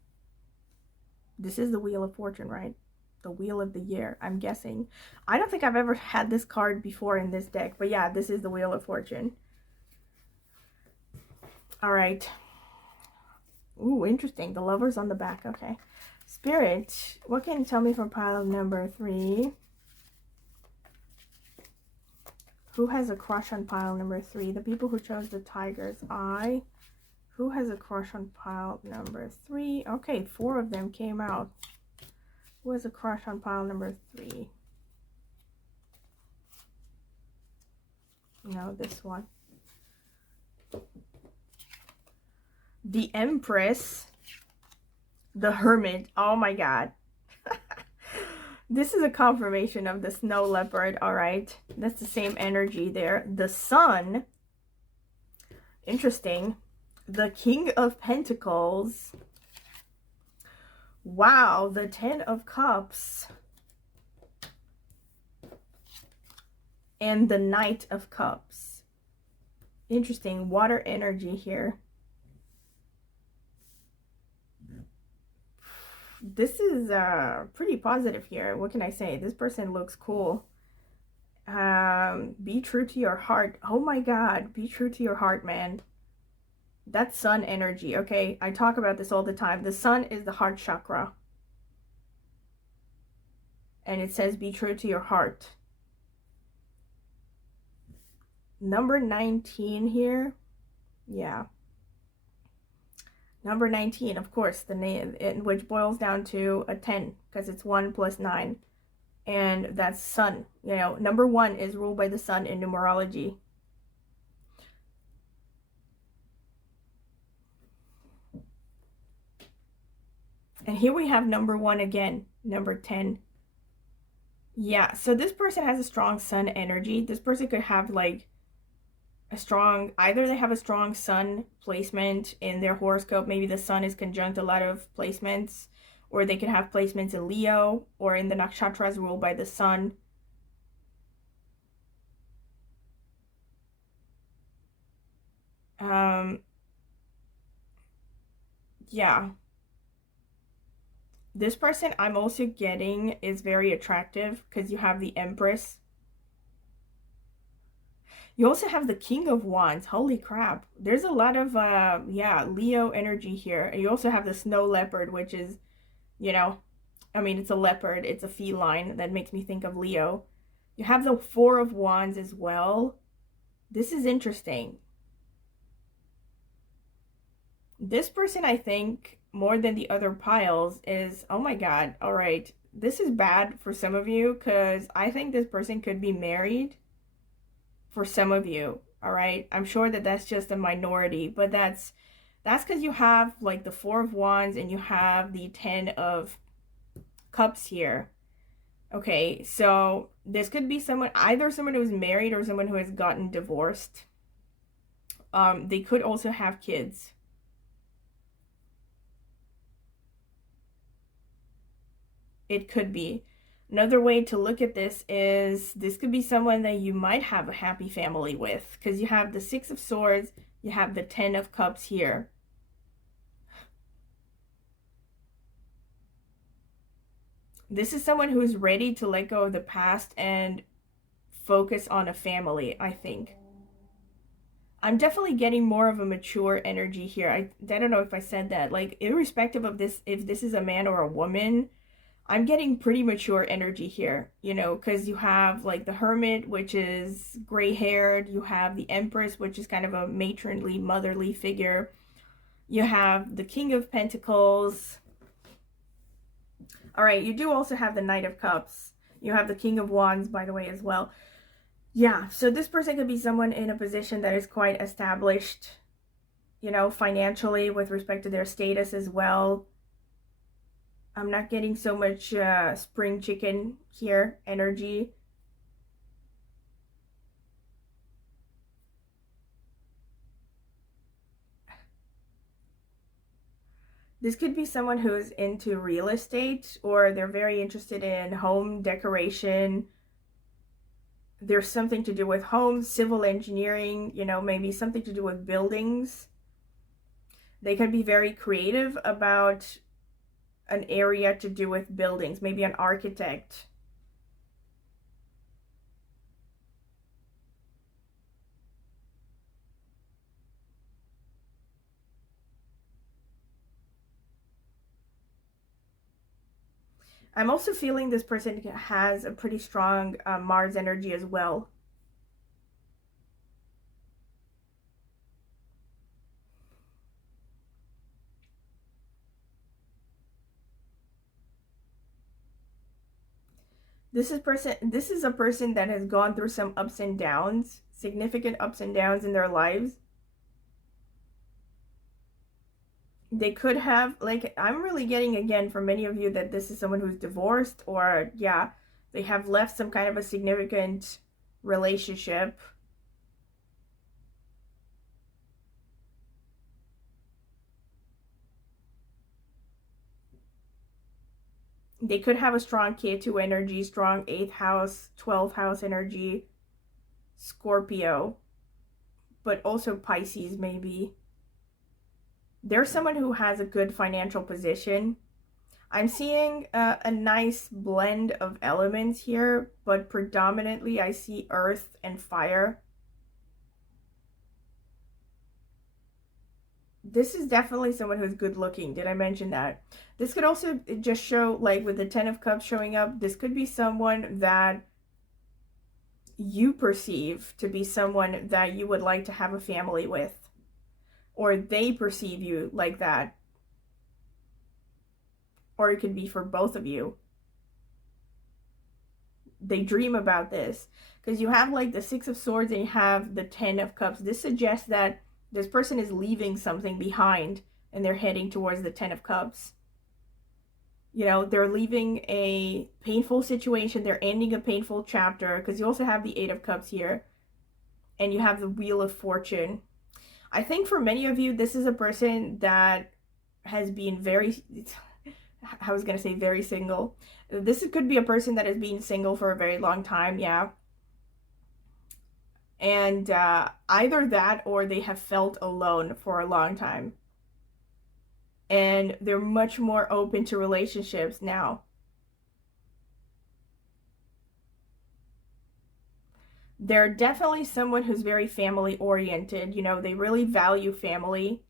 This is the Wheel of Fortune, right? The Wheel of the Year, I'm guessing. I don't think I've ever had this card before in this deck, but yeah, this is the Wheel of Fortune. All right. Ooh, interesting. The Lover's on the back. Okay. Spirit, what can you tell me for pile number 3? Who has a crush on pile number 3? The people who chose the tiger's eye. Who has a crush on pile number 3? Okay, 4 of them came out. Who has a crush on pile number 3? No, this one. The Empress. The Hermit. Oh my god. This is a confirmation of the snow leopard, all right? That's the same energy there. The Sun. Interesting. The King of Pentacles. Wow, the 10 of Cups. And the Knight of Cups. Interesting. Water energy here. This is pretty positive here. What can I say? This person looks cool. Be true to your heart. Oh my god, be true to your heart, man. That's sun energy. Okay, I talk about this all the time. The sun is the heart chakra, and it says be true to your heart. Number 19 here. Yeah, number 19, of course, the name, which boils down to a 10 because it's 1 plus 9. And that's sun. You know, number 1 is ruled by the sun in numerology. And here we have number 1 again, number 10. Yeah, so this person has a strong sun energy. This person could have like a strong, either they have a strong sun placement in their horoscope. Maybe the sun is conjunct a lot of placements. Or they could have placements in Leo or in the nakshatras ruled by the sun. Yeah. This person I'm also getting is very attractive because you have the Empress. You also have the King of Wands. Holy crap. There's a lot of, yeah, Leo energy here. And you also have the Snow Leopard, which is, you know, I mean, it's a leopard. It's a feline. That makes me think of Leo. You have the Four of Wands as well. This is interesting. This person, I think, more than the other piles is, oh my god, all right. This is bad for some of you because I think this person could be married for some of you, all right? I'm sure that that's just a minority, but that's because you have like the Four of Wands and you have the 10 of Cups here. Okay, so this could be someone, either someone who's married or someone who has gotten divorced. They could also have kids. It could be. Another way to look at this is this could be someone that you might have a happy family with because you have the Six of Swords, you have the 10 of Cups here. This is someone who's ready to let go of the past and focus on a family, I think. I'm definitely getting more of a mature energy here. I don't know if I said that. Like, irrespective of this, if this is a man or a woman, I'm getting pretty mature energy here, you know, because you have like the Hermit, which is gray haired. You have the Empress, which is kind of a matronly, motherly figure. You have the King of Pentacles. All right, you do also have the Knight of Cups. You have the King of Wands, by the way, as well. Yeah, so this person could be someone in a position that is quite established, you know, financially with respect to their status as well. I'm not getting so much spring chicken here energy. This could be someone who's into real estate or they're very interested in home decoration. There's something to do with homes, civil engineering, you know, maybe something to do with buildings. They can be very creative about an area to do with buildings, maybe an architect. I'm also feeling this person has a pretty strong Mars energy as well. This is a person that has gone through some ups and downs, significant ups and downs in their lives. They could have, like, I'm really getting again for many of you that this is someone who's divorced, or yeah, they have left some kind of a significant relationship. They could have a strong K2 energy, strong 8th house, 12th house energy, Scorpio, but also Pisces maybe. There's someone who has a good financial position. I'm seeing a nice blend of elements here, but predominantly I see earth and fire. This is definitely someone who's good looking. Did I mention that? This could also just show, like with the 10 of Cups showing up, this could be someone that you perceive to be someone that you would like to have a family with, or they perceive you like that, or it could be for both of you. They dream about this because you have like the 6 of Swords and you have the 10 of Cups. This suggests that this person is leaving something behind and they're heading towards the 10 of Cups. You know, they're leaving a painful situation, they're ending a painful chapter, because you also have the 8 of Cups here and you have the Wheel of Fortune. I think for many of you, this is a person that has been very, I was going to say very single. This could be a person that has been single for a very long time, yeah. And either that or they have felt alone for a long time. And they're much more open to relationships now. They're definitely someone who's very family oriented. You know, they really value family.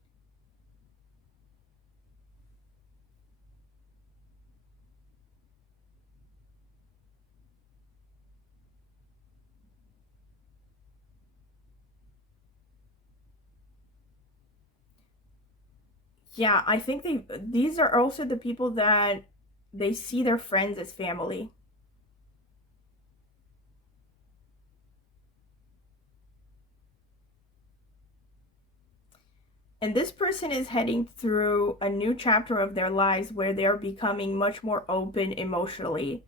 Yeah, I think these are also the people that they see their friends as family. And this person is heading through a new chapter of their lives where they're becoming much more open emotionally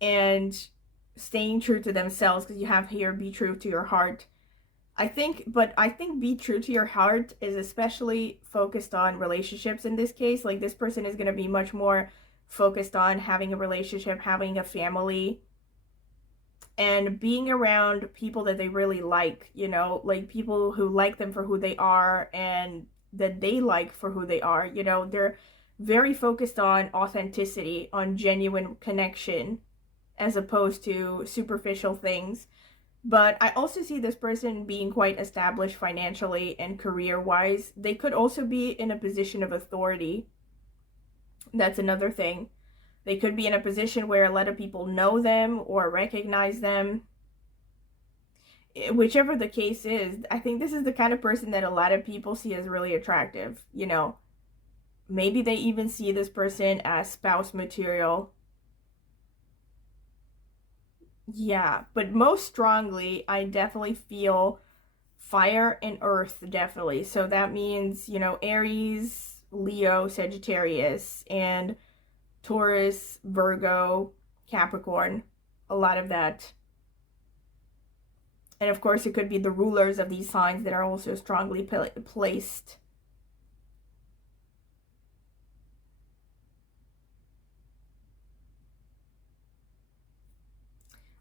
and staying true to themselves, because you have here, be true to your heart. I think be true to your heart is especially focused on relationships in this case. Like, this person is going to be much more focused on having a relationship, having a family, and being around people that they really like, you know, like people who like them for who they are and that they like for who they are. You know, they're very focused on authenticity, on genuine connection, as opposed to superficial things. But I also see this person being quite established financially and career-wise. They could also be in a position of authority. That's another thing. They could be in a position where a lot of people know them or recognize them. Whichever the case is, I think this is the kind of person that a lot of people see as really attractive, you know. Maybe they even see this person as spouse material. Yeah, but most strongly, I definitely feel fire and earth, definitely. So that means, you know, Aries, Leo, Sagittarius, and Taurus, Virgo, Capricorn. A lot of that. And of course, it could be the rulers of these signs that are also strongly placed.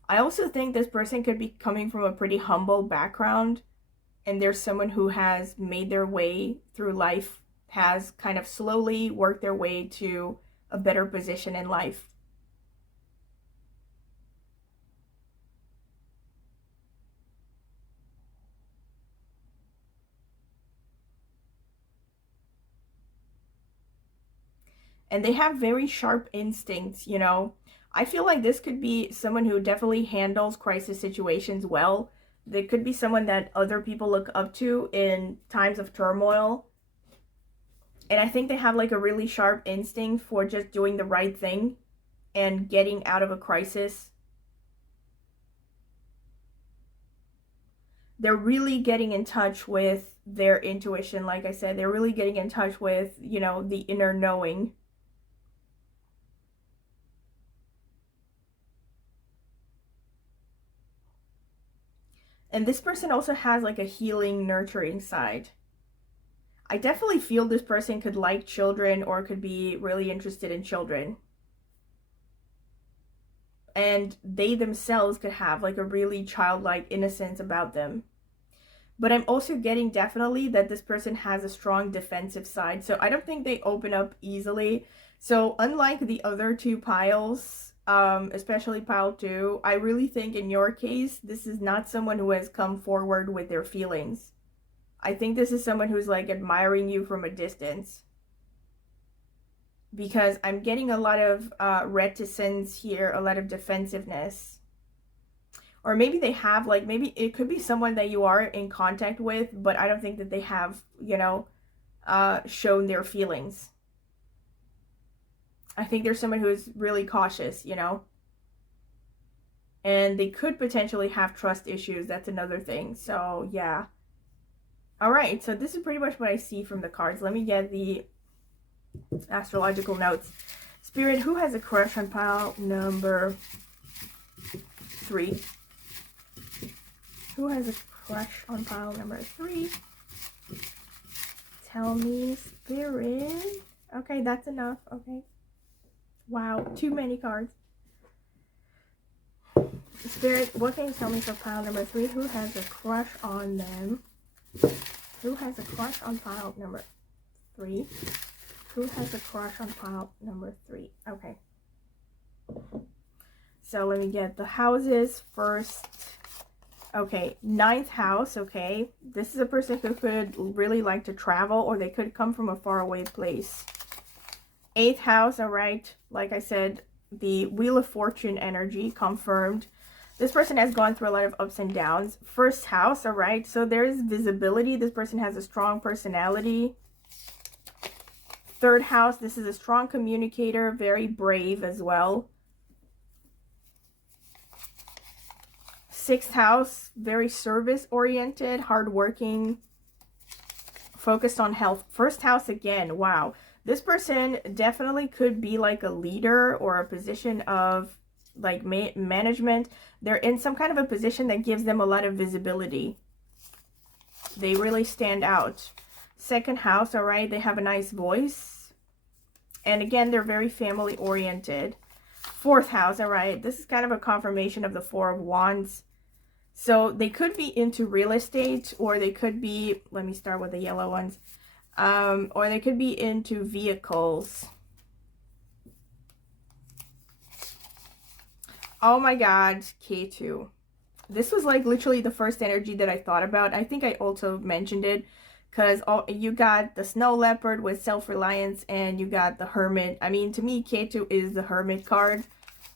I also think this person could be coming from a pretty humble background, and there's someone who has made their way through life, has kind of slowly worked their way to a better position in life. And they have very sharp instincts, you know. I feel like this could be someone who definitely handles crisis situations well. They could be someone that other people look up to in times of turmoil. And I think they have like a really sharp instinct for just doing the right thing and getting out of a crisis. They're really getting in touch with their intuition. Like I said, they're really getting in touch with, you know, the inner knowing. And this person also has like a healing, nurturing side. I definitely feel this person could like children or could be really interested in children. And they themselves could have like a really childlike innocence about them. But I'm also getting definitely that this person has a strong defensive side. So I don't think they open up easily. So unlike the other two piles, especially pile 2, I really think in your case, this is not someone who has come forward with their feelings. I think this is someone who's like admiring you from a distance. Because I'm getting a lot of reticence here, a lot of defensiveness. Or maybe they have, like, maybe it could be someone that you are in contact with, but I don't think that they have, you know, shown their feelings. I think there's someone who is really cautious, you know. And they could potentially have trust issues. That's another thing. So, yeah. All right. So this is pretty much what I see from the cards. Let me get the astrological notes. Spirit, who has a crush on pile number 3? Who has a crush on pile number 3? Tell me, Spirit. Okay, that's enough. Okay. Wow, too many cards. Spirit, what can you tell me for pile number 3? Who has a crush on them? Who has a crush on pile number 3? Who has a crush on pile number 3? Okay. So let me get the houses first. Okay, 9th house, okay. This is a person who could really like to travel, or they could come from a faraway place. 8th house, all right. Like I said, the Wheel of Fortune energy confirmed. This person has gone through a lot of ups and downs. 1st house, all right. So there's visibility. This person has a strong personality. 3rd house, this is a strong communicator, very brave as well. 6th house, very service-oriented, hardworking, focused on health. 1st house again, wow. This person definitely could be like a leader or a position of like management. They're in some kind of a position that gives them a lot of visibility. They really stand out. 2nd house, all right, they have a nice voice. And again, they're very family-oriented. 4th house, all right, this is kind of a confirmation of the 4 of Wands. So they could be into real estate, or they could be, let me start with the yellow ones, or they could be into vehicles. Oh my God, K2. This was like literally the first energy that I thought about. I think I also mentioned it because you got the snow leopard with self-reliance and you got the hermit. I mean, to me, K2 is the hermit card.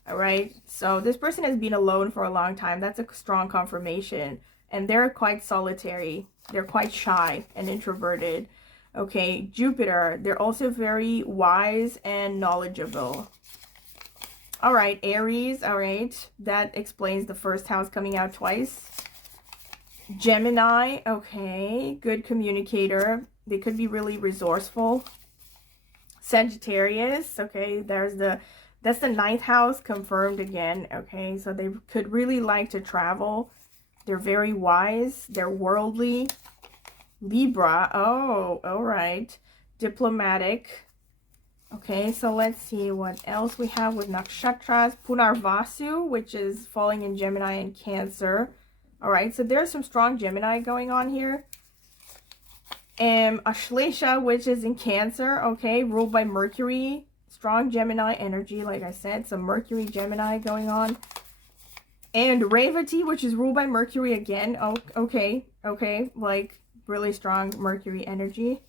All right, so this person has been alone for a long time. That's a strong confirmation. And they're quite solitary. They're quite shy and introverted. Okay, Jupiter. They're also very wise and knowledgeable. All right, Aries. All right, that explains the 1st house coming out twice. Gemini. Okay, good communicator. They could be really resourceful. Sagittarius. Okay, that's the 9th house confirmed again. Okay, so they could really like to travel. They're very wise. They're worldly. Libra. Oh, all right. Diplomatic. Okay, so let's see what else we have with nakshatras. Punarvasu, which is falling in Gemini and Cancer. All right, so there's some strong Gemini going on here. And Ashlesha, which is in Cancer. Okay, ruled by Mercury. Strong Gemini energy, like I said, some Mercury Gemini going on. And Revati, which is ruled by Mercury again. Oh, okay, like really strong Mercury energy.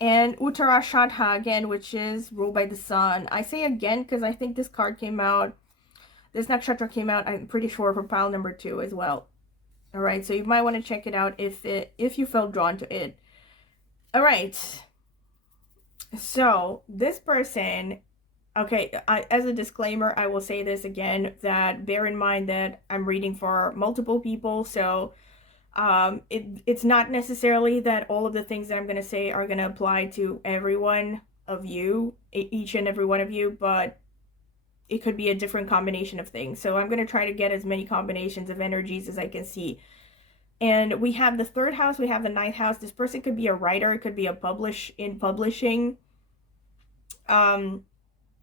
And Uttarashadha again, which is ruled by the Sun. I say again because I think this card came out, this nakshatra came out, I'm pretty sure, for pile number 2 as well. All right, so you might want to check it out if you felt drawn to it. All right. So this person, Okay, as a disclaimer, I will say this again, that bear in mind that I'm reading for multiple people, so it's not necessarily that all of the things that I'm going to say are going to apply to every one of you, each and every one of you, but it could be a different combination of things. So I'm going to try to get as many combinations of energies as I can see. And we have the third house, we have the ninth house. This person could be a writer, it could be a publishing.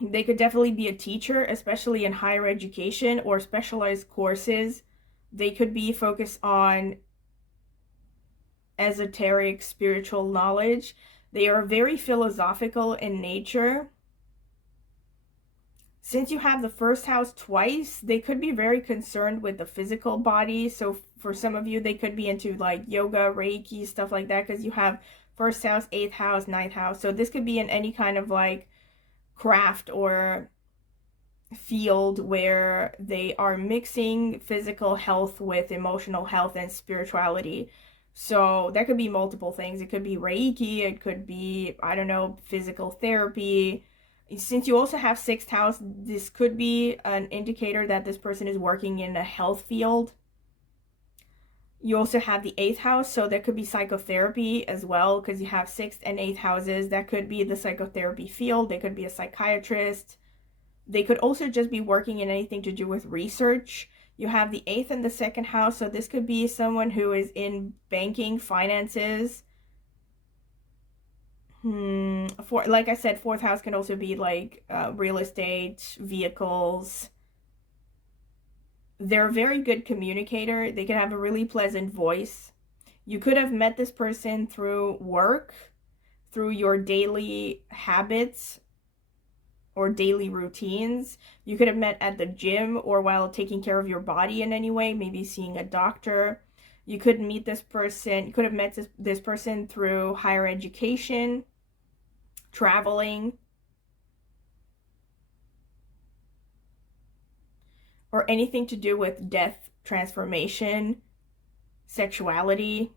They could definitely be a teacher, especially in higher education or specialized courses. They could be focused on esoteric spiritual knowledge. They are very philosophical in nature. Since you have the first house twice, they could be very concerned with the physical body. So for some of you, they could be into like yoga, Reiki, stuff like that, because you have first house, eighth house, ninth house. So this could be in any kind of like craft or field where they are mixing physical health with emotional health and spirituality. So that could be multiple things. It could be Reiki, it could be, I don't know, physical therapy. Since you also have sixth house, this could be an indicator that this person is working in a health field. You also have the eighth house, so there could be psychotherapy as well, because you have sixth and eighth houses. That could be the psychotherapy field. They could be a psychiatrist. They could also just be working in anything to do with research. You have the eighth and the second house, so this could be someone who is in banking, finances. For, like I said, fourth house can also be like real estate, vehicles. They're a very good communicator. They can have a really pleasant voice. You could have met this person through work, through your daily habits or daily routines. You could have met at the gym or while taking care of your body in any way, maybe seeing a doctor. You could meet this person, you could have met this person through higher education, traveling, or anything to do with death, transformation, sexuality.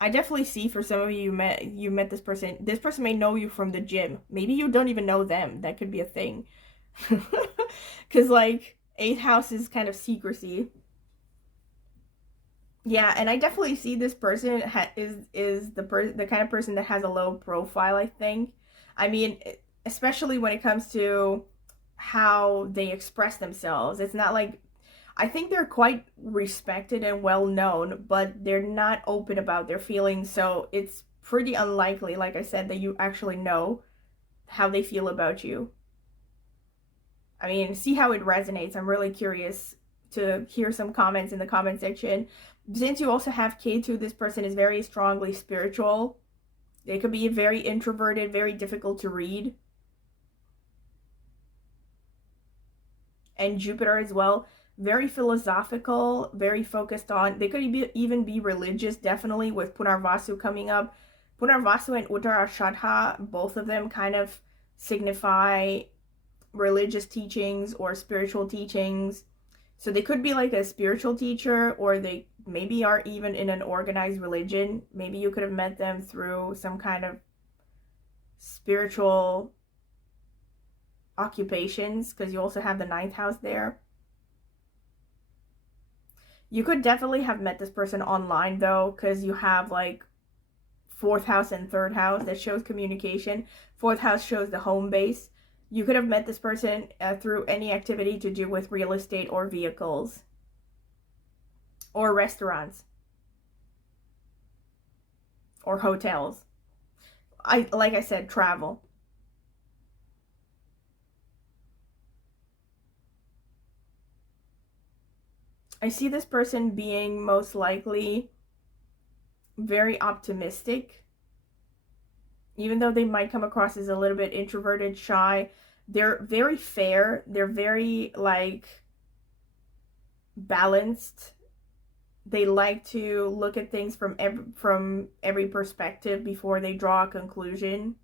I definitely see for some of you met this person. This person may know you from the gym. Maybe you don't even know them. That could be a thing. Cuz like eighth house is kind of secrecy. Yeah, and I definitely see this person is the kind of person that has a low profile, I think. I mean, especially when it comes to how they express themselves. It's not like, I think they're quite respected and well known, but they're not open about their feelings, so it's pretty unlikely, like I said, that you actually know how they feel about you. I mean, see how it resonates. I'm really curious to hear some comments in the comment section. Since you also have K2, this person is very strongly spiritual. They could be very introverted, very difficult to read. And Jupiter as well, very philosophical, very focused on, they could even be religious, definitely, with Punarvasu coming up. Punarvasu and Uttarashadha, both of them kind of signify religious teachings or spiritual teachings. So they could be like a spiritual teacher, or they maybe are even in an organized religion. Maybe you could have met them through some kind of spiritual occupations, because you also have the ninth house there. You could definitely have met this person online though, because you have like fourth house and third house that shows communication. Fourth house shows the home base. You could have met this person through any activity to do with real estate or vehicles or restaurants or hotels. Like I said, travel. I see this person being most likely very optimistic, even though they might come across as a little bit introverted, shy. They're very fair. They're very like balanced. They like to look at things from every perspective before they draw a conclusion.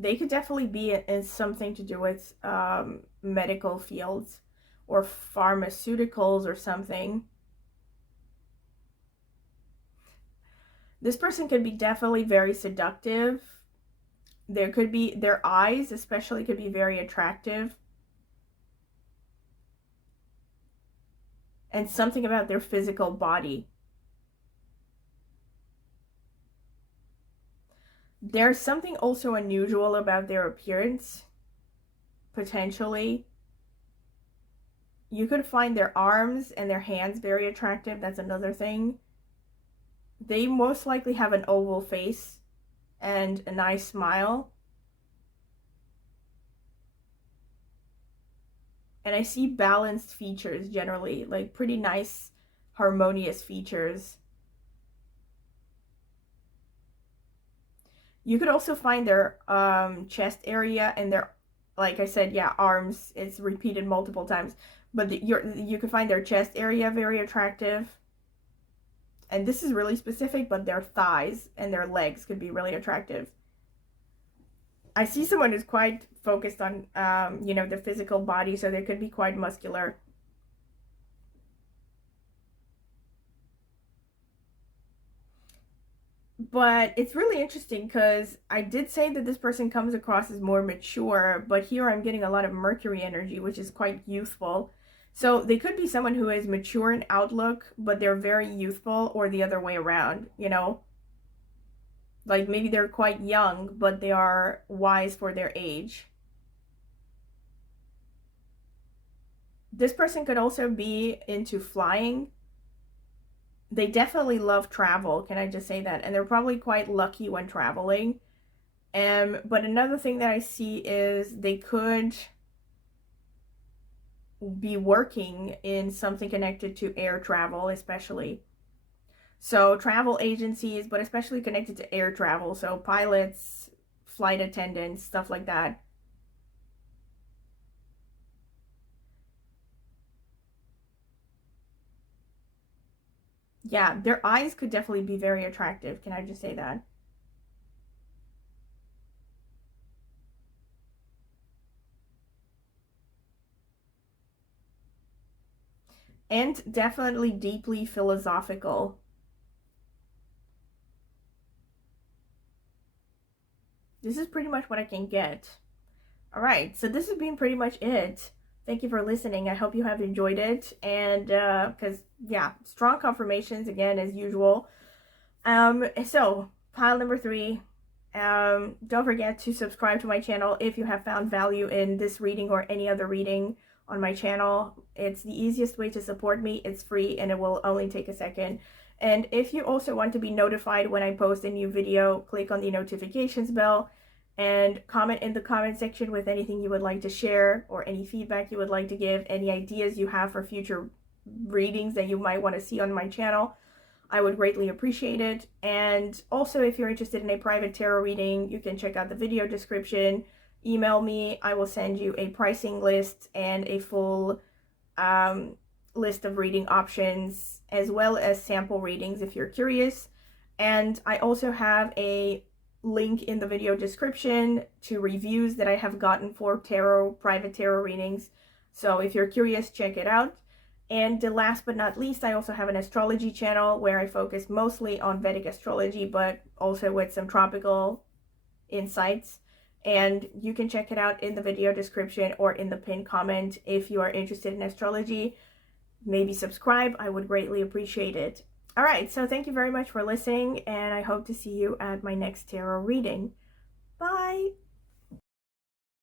They could definitely be in something to do with medical fields or pharmaceuticals or something. This person could be definitely very seductive. There could be, their eyes especially could be very attractive. And something about their physical body. There's something also unusual about their appearance, potentially. You could find their arms and their hands very attractive. That's another thing. They most likely have an oval face and a nice smile. And I see balanced features generally, like pretty nice, harmonious features. You could also find their chest area and their, like I said, yeah, arms. It's repeated multiple times. But you could find their chest area very attractive. And this is really specific, but their thighs and their legs could be really attractive. I see someone who's quite focused on, you know, the physical body, so they could be quite muscular. But it's really interesting because I did say that this person comes across as more mature, but here I'm getting a lot of Mercury energy, which is quite youthful. So they could be someone who is mature in outlook, but they're very youthful, or the other way around, you know? Like maybe they're quite young, but they are wise for their age. This person could also be into flying. They definitely love travel, can I just say that? And they're probably quite lucky when traveling. But another thing that I see is they could be working in something connected to air travel, especially. So travel agencies, but especially connected to air travel. So pilots, flight attendants, stuff like that. Yeah, their eyes could definitely be very attractive. Can I just say that? And definitely deeply philosophical. This is pretty much what I can get. All right, so this has been pretty much it. Thank you for listening. I hope you have enjoyed it. And because, yeah, strong confirmations again, as usual. So pile number 3. Don't forget to subscribe to my channel if you have found value in this reading or any other reading on my channel. It's the easiest way to support me. It's free and it will only take a second. And if you also want to be notified when I post a new video, click on the notifications bell and comment in the comment section with anything you would like to share or any feedback you would like to give, any ideas you have for future readings that you might want to see on my channel. I would greatly appreciate it. And also, if you're interested in a private tarot reading, you can check out the video description. Email me. I will send you a pricing list and a full list of reading options, as well as sample readings if you're curious. And I also have a link in the video description to reviews that I have gotten for private tarot readings. So if you're curious, check it out. And last but not least, I also have an astrology channel where I focus mostly on Vedic astrology, but also with some tropical insights. And you can check it out in the video description or in the pinned comment if you are interested in astrology. Maybe subscribe. I would greatly appreciate it. All right, so thank you very much for listening, and I hope to see you at my next tarot reading. Bye!